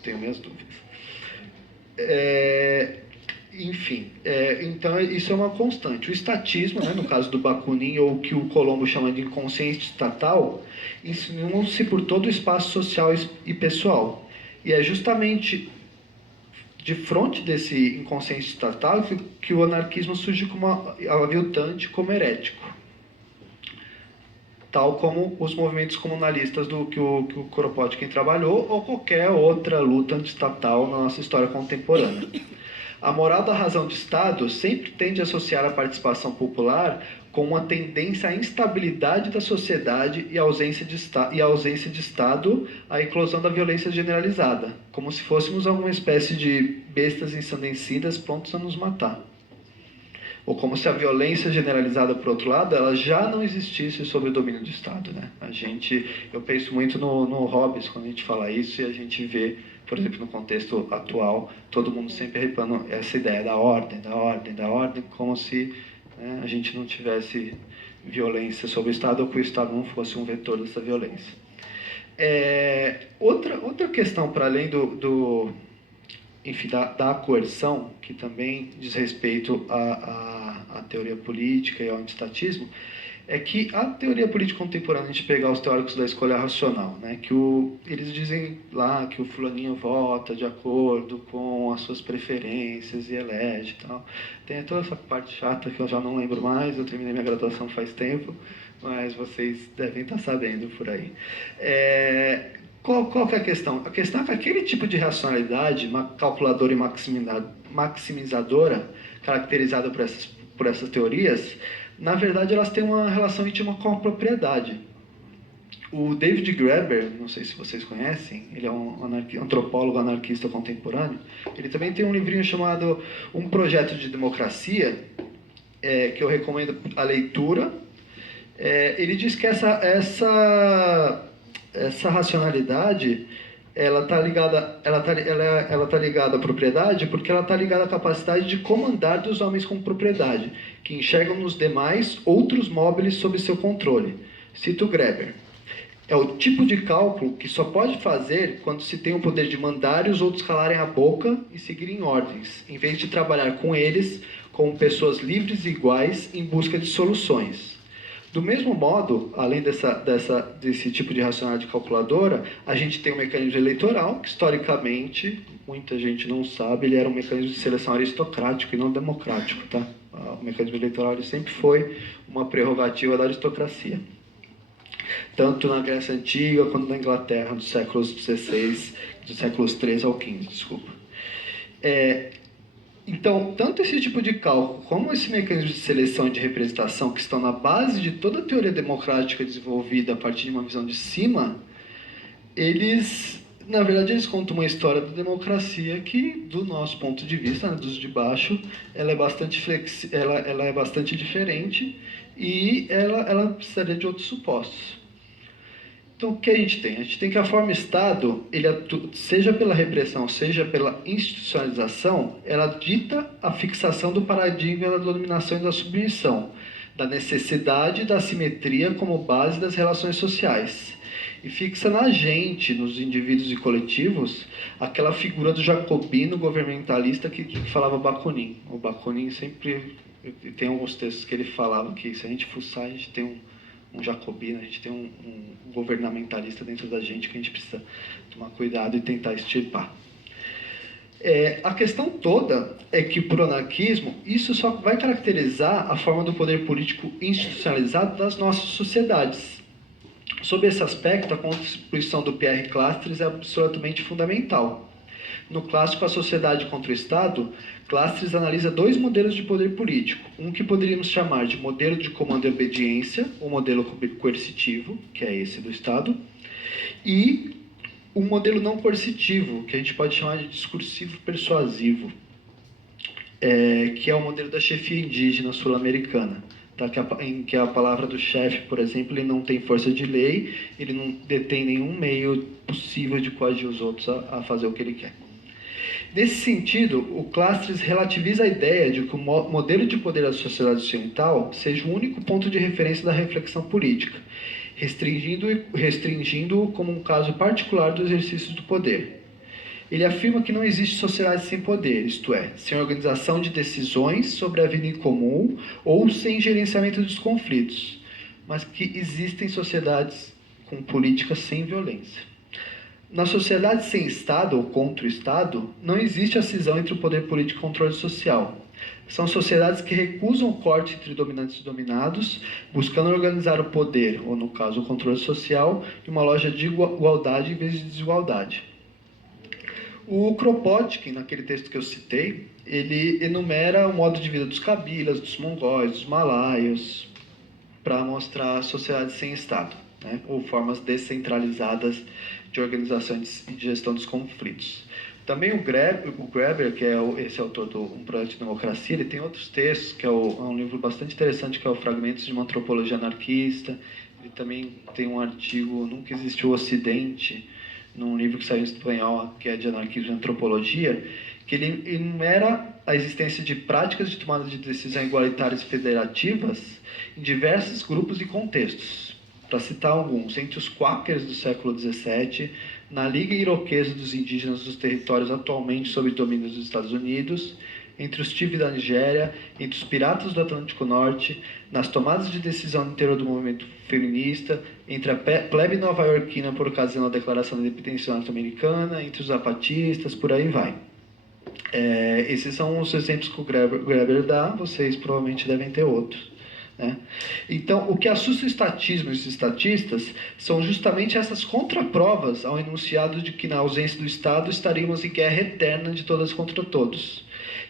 Tenho minhas dúvidas. Enfim, então isso é uma constante. O estatismo, né, no caso do Bakunin, ou o que o Colombo chama de inconsciente estatal, insinua-se por todo o espaço social e pessoal. E é justamente de frente desse inconsciente estatal que o anarquismo surge como aviltante, como herético. Tal como os movimentos comunalistas que o Kropotkin trabalhou, ou qualquer outra luta antiestatal na nossa história contemporânea. A moral da razão de Estado sempre tende a associar a participação popular com uma tendência à instabilidade da sociedade e à ausência de Estado, à eclosão da violência generalizada, como se fôssemos alguma espécie de bestas ensandecidas prontos a nos matar. Ou como se a violência generalizada, por outro lado, ela já não existisse sob o domínio do Estado, né? Eu penso muito no Hobbes quando a gente fala isso, e a gente vê, por exemplo, no contexto atual, todo mundo sempre arrepando essa ideia da ordem, como se, né, a gente não tivesse violência sobre o Estado, ou que o Estado não fosse um vetor dessa violência. Outra questão, para além da coerção, que também diz respeito à teoria política e ao antistatismo, é que a teoria política contemporânea, a gente pegar os teóricos da escolha racional, né, eles dizem lá que o fulaninho vota de acordo com as suas preferências e elege e tal. Tem toda essa parte chata que eu já não lembro mais, eu terminei minha graduação faz tempo, mas vocês devem estar sabendo por aí. Qual que é a questão? A questão é que aquele tipo de racionalidade calculadora e maximizadora, caracterizada por essas teorias, na verdade elas têm uma relação íntima com a propriedade. O David Graeber, não sei se vocês conhecem, ele é um antropólogo anarquista contemporâneo, ele também tem um livrinho chamado Um Projeto de Democracia, que eu recomendo a leitura. Ele diz que essa racionalidade, ela está ligada à propriedade porque ela está ligada à capacidade de comandar dos homens com propriedade, que enxergam nos demais outros móveis sob seu controle. Cito Greber. É o tipo de cálculo que só pode fazer quando se tem o poder de mandar e os outros calarem a boca e seguirem ordens, em vez de trabalhar com eles como pessoas livres e iguais em busca de soluções. Do mesmo modo, além desse tipo de racionalidade calculadora, a gente tem o mecanismo eleitoral, que historicamente, muita gente não sabe, ele era um mecanismo de seleção aristocrático e não democrático. Tá? O mecanismo eleitoral ele sempre foi uma prerrogativa da aristocracia. Tanto na Grécia Antiga quanto na Inglaterra, dos séculos XVI, dos séculos XIII ao XV, desculpa. Então, tanto esse tipo de cálculo como esse mecanismo de seleção e de representação que estão na base de toda a teoria democrática desenvolvida a partir de uma visão de cima, na verdade, eles contam uma história da democracia que, do nosso ponto de vista, né, dos de baixo, ela é bastante diferente e ela precisaria de outros supostos. Então, o que a gente tem? A gente tem que a forma Estado, seja pela repressão, seja pela institucionalização, ela dita a fixação do paradigma da dominação e da submissão, da necessidade e da assimetria como base das relações sociais. E fixa na gente, nos indivíduos e coletivos, aquela figura do jacobino governamentalista que falava Bakunin. O Bakunin sempre tem alguns textos que ele falava que se a gente fuçar, a gente tem um jacobino, a gente tem um governamentalista dentro da gente que a gente precisa tomar cuidado e tentar extirpar. A questão toda é que, por anarquismo, isso só vai caracterizar a forma do poder político institucionalizado das nossas sociedades. Sob esse aspecto, a contribuição do Pierre Clastres é absolutamente fundamental. No clássico A Sociedade contra o Estado, Clastres analisa dois modelos de poder político. Um que poderíamos chamar de modelo de comando e obediência, ou modelo coercitivo, que é esse do Estado, e um modelo não coercitivo, que a gente pode chamar de discursivo persuasivo, que é o modelo da chefia indígena sul-americana, tá? Em que a palavra do chefe, por exemplo, ele não tem força de lei, ele não detém nenhum meio possível de coagir os outros a fazer o que ele quer. Nesse sentido, o Clastres relativiza a ideia de que o modelo de poder da sociedade ocidental seja o único ponto de referência da reflexão política, restringindo-o como um caso particular do exercício do poder. Ele afirma que não existe sociedade sem poder, isto é, sem organização de decisões sobre a vida em comum ou sem gerenciamento dos conflitos, mas que existem sociedades com políticas sem violência. Na sociedade sem Estado ou contra o Estado, não existe a cisão entre o poder político e o controle social. São sociedades que recusam o corte entre dominantes e dominados, buscando organizar o poder, ou no caso o controle social, em uma lógica de igualdade em vez de desigualdade. O Kropotkin, naquele texto que eu citei, ele enumera o modo de vida dos cabilas, dos mongóis, dos malaios, para mostrar sociedades sem Estado, né? Ou formas descentralizadas de organização e de gestão dos conflitos. Também o Greber, que é esse autor do Um Projeto de Democracia, ele tem outros textos, que é um livro bastante interessante, que é o Fragmentos de uma Antropologia Anarquista. Ele também tem um artigo, Nunca Existiu o Ocidente, num livro que saiu em espanhol, que é de Anarquismo e Antropologia, que ele enumera a existência de práticas de tomada de decisão igualitárias e federativas em diversos grupos e contextos. Para citar alguns, entre os quakers do século XVII, na Liga Iroquesa dos Indígenas dos territórios atualmente sob domínio dos Estados Unidos, entre os Tiv da Nigéria, entre os piratas do Atlântico Norte, nas tomadas de decisão no interior do movimento feminista, entre a plebe nova-iorquina por ocasião da Declaração da Independência Norte-Americana, entre os zapatistas, por aí vai. Esses são os exemplos que o Greber dá, vocês provavelmente devem ter outros. Né? Então, o que assusta o estatismo e os estatistas são justamente essas contraprovas ao enunciado de que na ausência do Estado estaríamos em guerra eterna de todas contra todos,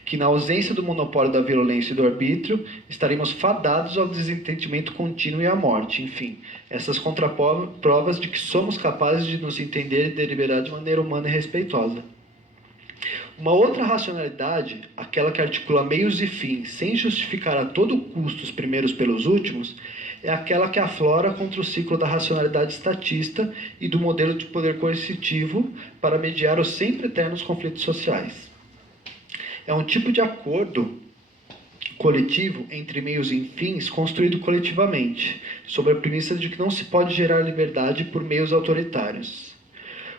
que na ausência do monopólio da violência e do arbítrio estaríamos fadados ao desentendimento contínuo e à morte. Enfim, essas contraprovas de que somos capazes de nos entender e deliberar de maneira humana e respeitosa. Uma outra racionalidade, aquela que articula meios e fins sem justificar a todo custo os primeiros pelos últimos, é aquela que aflora contra o ciclo da racionalidade estatista e do modelo de poder coercitivo para mediar os sempre eternos conflitos sociais. É um tipo de acordo coletivo entre meios e fins construído coletivamente, sob a premissa de que não se pode gerar liberdade por meios autoritários.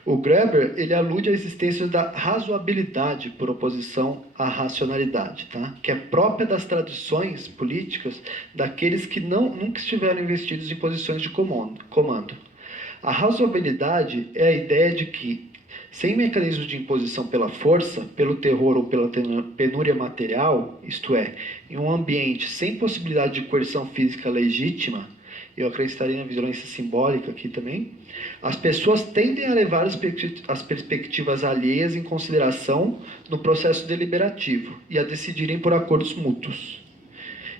O Graeber, ele alude à existência da razoabilidade por oposição à racionalidade, tá? Que é própria das tradições políticas daqueles que nunca estiveram investidos em posições de comando. A razoabilidade é a ideia de que, sem mecanismos de imposição pela força, pelo terror ou pela penúria material, isto é, em um ambiente sem possibilidade de coerção física legítima, eu acrescentaria na violência simbólica aqui também, as pessoas tendem a levar as perspectivas alheias em consideração no processo deliberativo e a decidirem por acordos mútuos.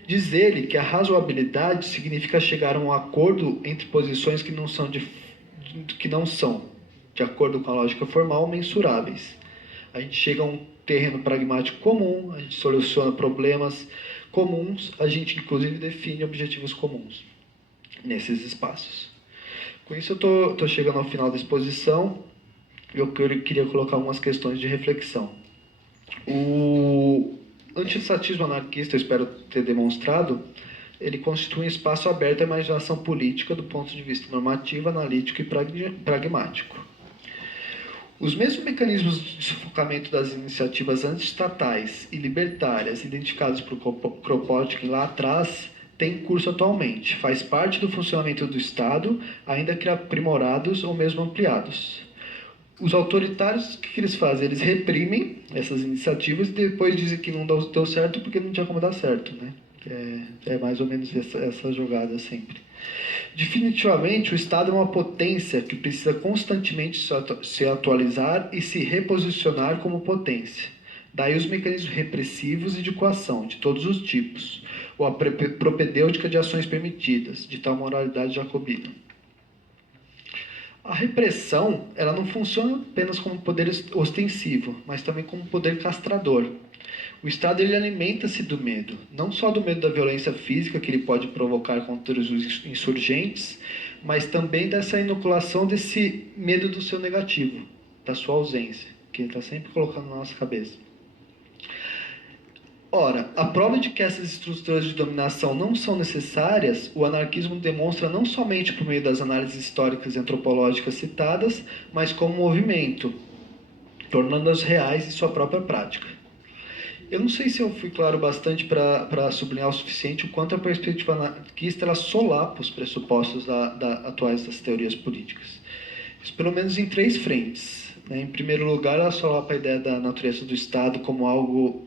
Diz ele que a razoabilidade significa chegar a um acordo entre posições que não são, de acordo com a lógica formal, mensuráveis. A gente chega a um terreno pragmático comum, a gente soluciona problemas comuns, a gente inclusive define objetivos comuns nesses espaços. Com isso eu estou chegando ao final da exposição e eu queria colocar algumas questões de reflexão. O antiestatismo anarquista, eu espero ter demonstrado, ele constitui um espaço aberto à imaginação política do ponto de vista normativo, analítico e pragmático. Os mesmos mecanismos de sufocamento das iniciativas antiestatais e libertárias identificados por Kropotkin lá atrás têm curso atualmente, faz parte do funcionamento do Estado, ainda que aprimorados ou mesmo ampliados. Os autoritários, o que eles fazem? Eles reprimem essas iniciativas e depois dizem que não deu certo porque não tinha como dar certo, né? É mais ou menos essa jogada sempre. Definitivamente, o Estado é uma potência que precisa constantemente se atualizar e se reposicionar como potência. Daí os mecanismos repressivos e de coação, de todos os tipos, ou a propedêutica de ações permitidas, de tal moralidade jacobina. A repressão, ela não funciona apenas como poder ostensivo, mas também como poder castrador. O Estado, ele alimenta-se do medo, não só do medo da violência física que ele pode provocar contra os insurgentes, mas também dessa inoculação desse medo do seu negativo, da sua ausência, que ele está sempre colocando na nossa cabeça. Ora, a prova de que essas estruturas de dominação não são necessárias, o anarquismo demonstra não somente por meio das análises históricas e antropológicas citadas, mas como movimento, tornando-as reais em sua própria prática. Eu não sei se eu fui claro bastante para sublinhar o suficiente o quanto a perspectiva anarquista ela solapa os pressupostos atuais das teorias políticas. Isso pelo menos em 3 frentes. Né? Em primeiro lugar, ela solapa a ideia da natureza do Estado como algo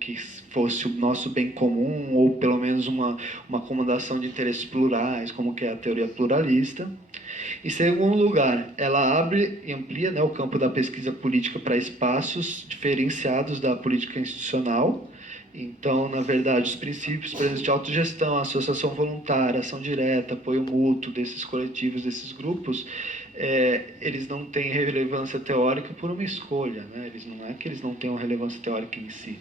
que fosse o nosso bem comum, ou pelo menos uma acomodação de interesses plurais, como que é a teoria pluralista. Em segundo lugar, ela abre e amplia, né, o campo da pesquisa política para espaços diferenciados da política institucional. Então, na verdade, os princípios, por exemplo, de autogestão, associação voluntária, ação direta, apoio mútuo desses coletivos, desses grupos, eles não têm relevância teórica por uma escolha, né? Não é que eles não tenham relevância teórica em si.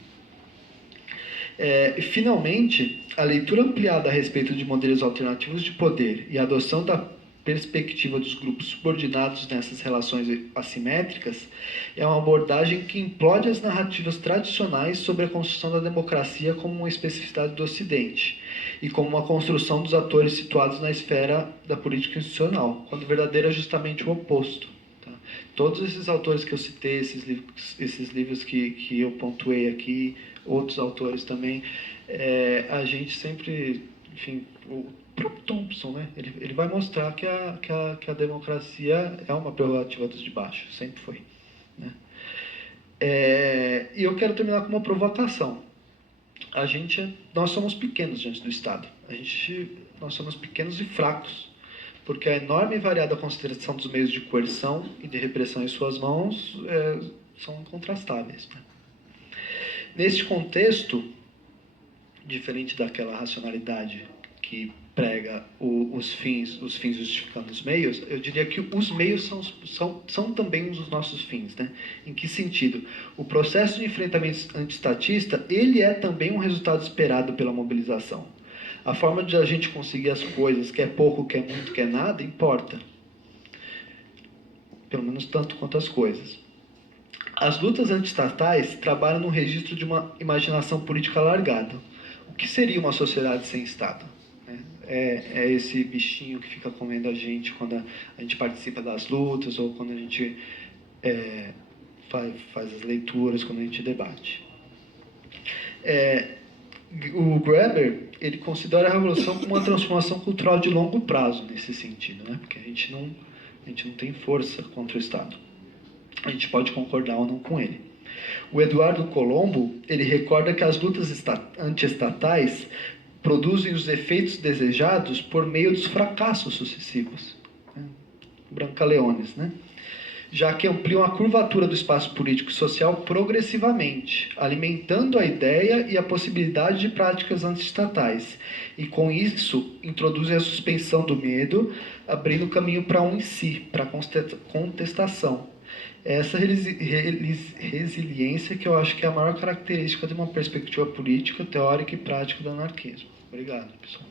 E, finalmente, a leitura ampliada a respeito de modelos alternativos de poder e a adoção da perspectiva dos grupos subordinados nessas relações assimétricas é uma abordagem que implode as narrativas tradicionais sobre a construção da democracia como uma especificidade do Ocidente e como uma construção dos atores situados na esfera da política institucional, quando o verdadeiro é justamente o oposto. Tá? Todos esses autores que eu citei, esses livros que eu pontuei aqui, outros autores também, a gente sempre, enfim, o próprio Thompson, né? Ele vai mostrar que a democracia é uma prerrogativa dos de baixo, sempre foi. Né? E eu quero terminar com uma provocação. Nós somos pequenos diante do Estado. Nós somos pequenos e fracos, porque a enorme e variada consideração dos meios de coerção e de repressão em suas mãos são incontrastáveis. Né? Neste contexto, diferente daquela racionalidade que prega os fins justificando os meios, eu diria que os meios são também um dos nossos fins. Né? Em que sentido? O processo de enfrentamento antiestatista, ele é também um resultado esperado pela mobilização. A forma de a gente conseguir as coisas, quer pouco, quer muito, quer nada, importa. Pelo menos tanto quanto as coisas. As lutas antiestatais trabalham no registro de uma imaginação política alargada. O que seria uma sociedade sem Estado? É esse bichinho que fica comendo a gente quando a gente participa das lutas ou quando a gente faz as leituras, quando a gente debate. O Graeber, ele considera a revolução como uma transformação cultural de longo prazo nesse sentido, né? Porque a gente não tem força contra o Estado. A gente pode concordar ou não com ele. O Eduardo Colombo, ele recorda que as lutas antiestatais produzem os efeitos desejados por meio dos fracassos sucessivos. Brancaleones, né? Já que ampliam a curvatura do espaço político e social progressivamente, alimentando a ideia e a possibilidade de práticas antiestatais. E com isso, introduzem a suspensão do medo, abrindo caminho para um em si, para a contestação. Essa resiliência que eu acho que é a maior característica de uma perspectiva política, teórica e prática do anarquismo. Obrigado, pessoal.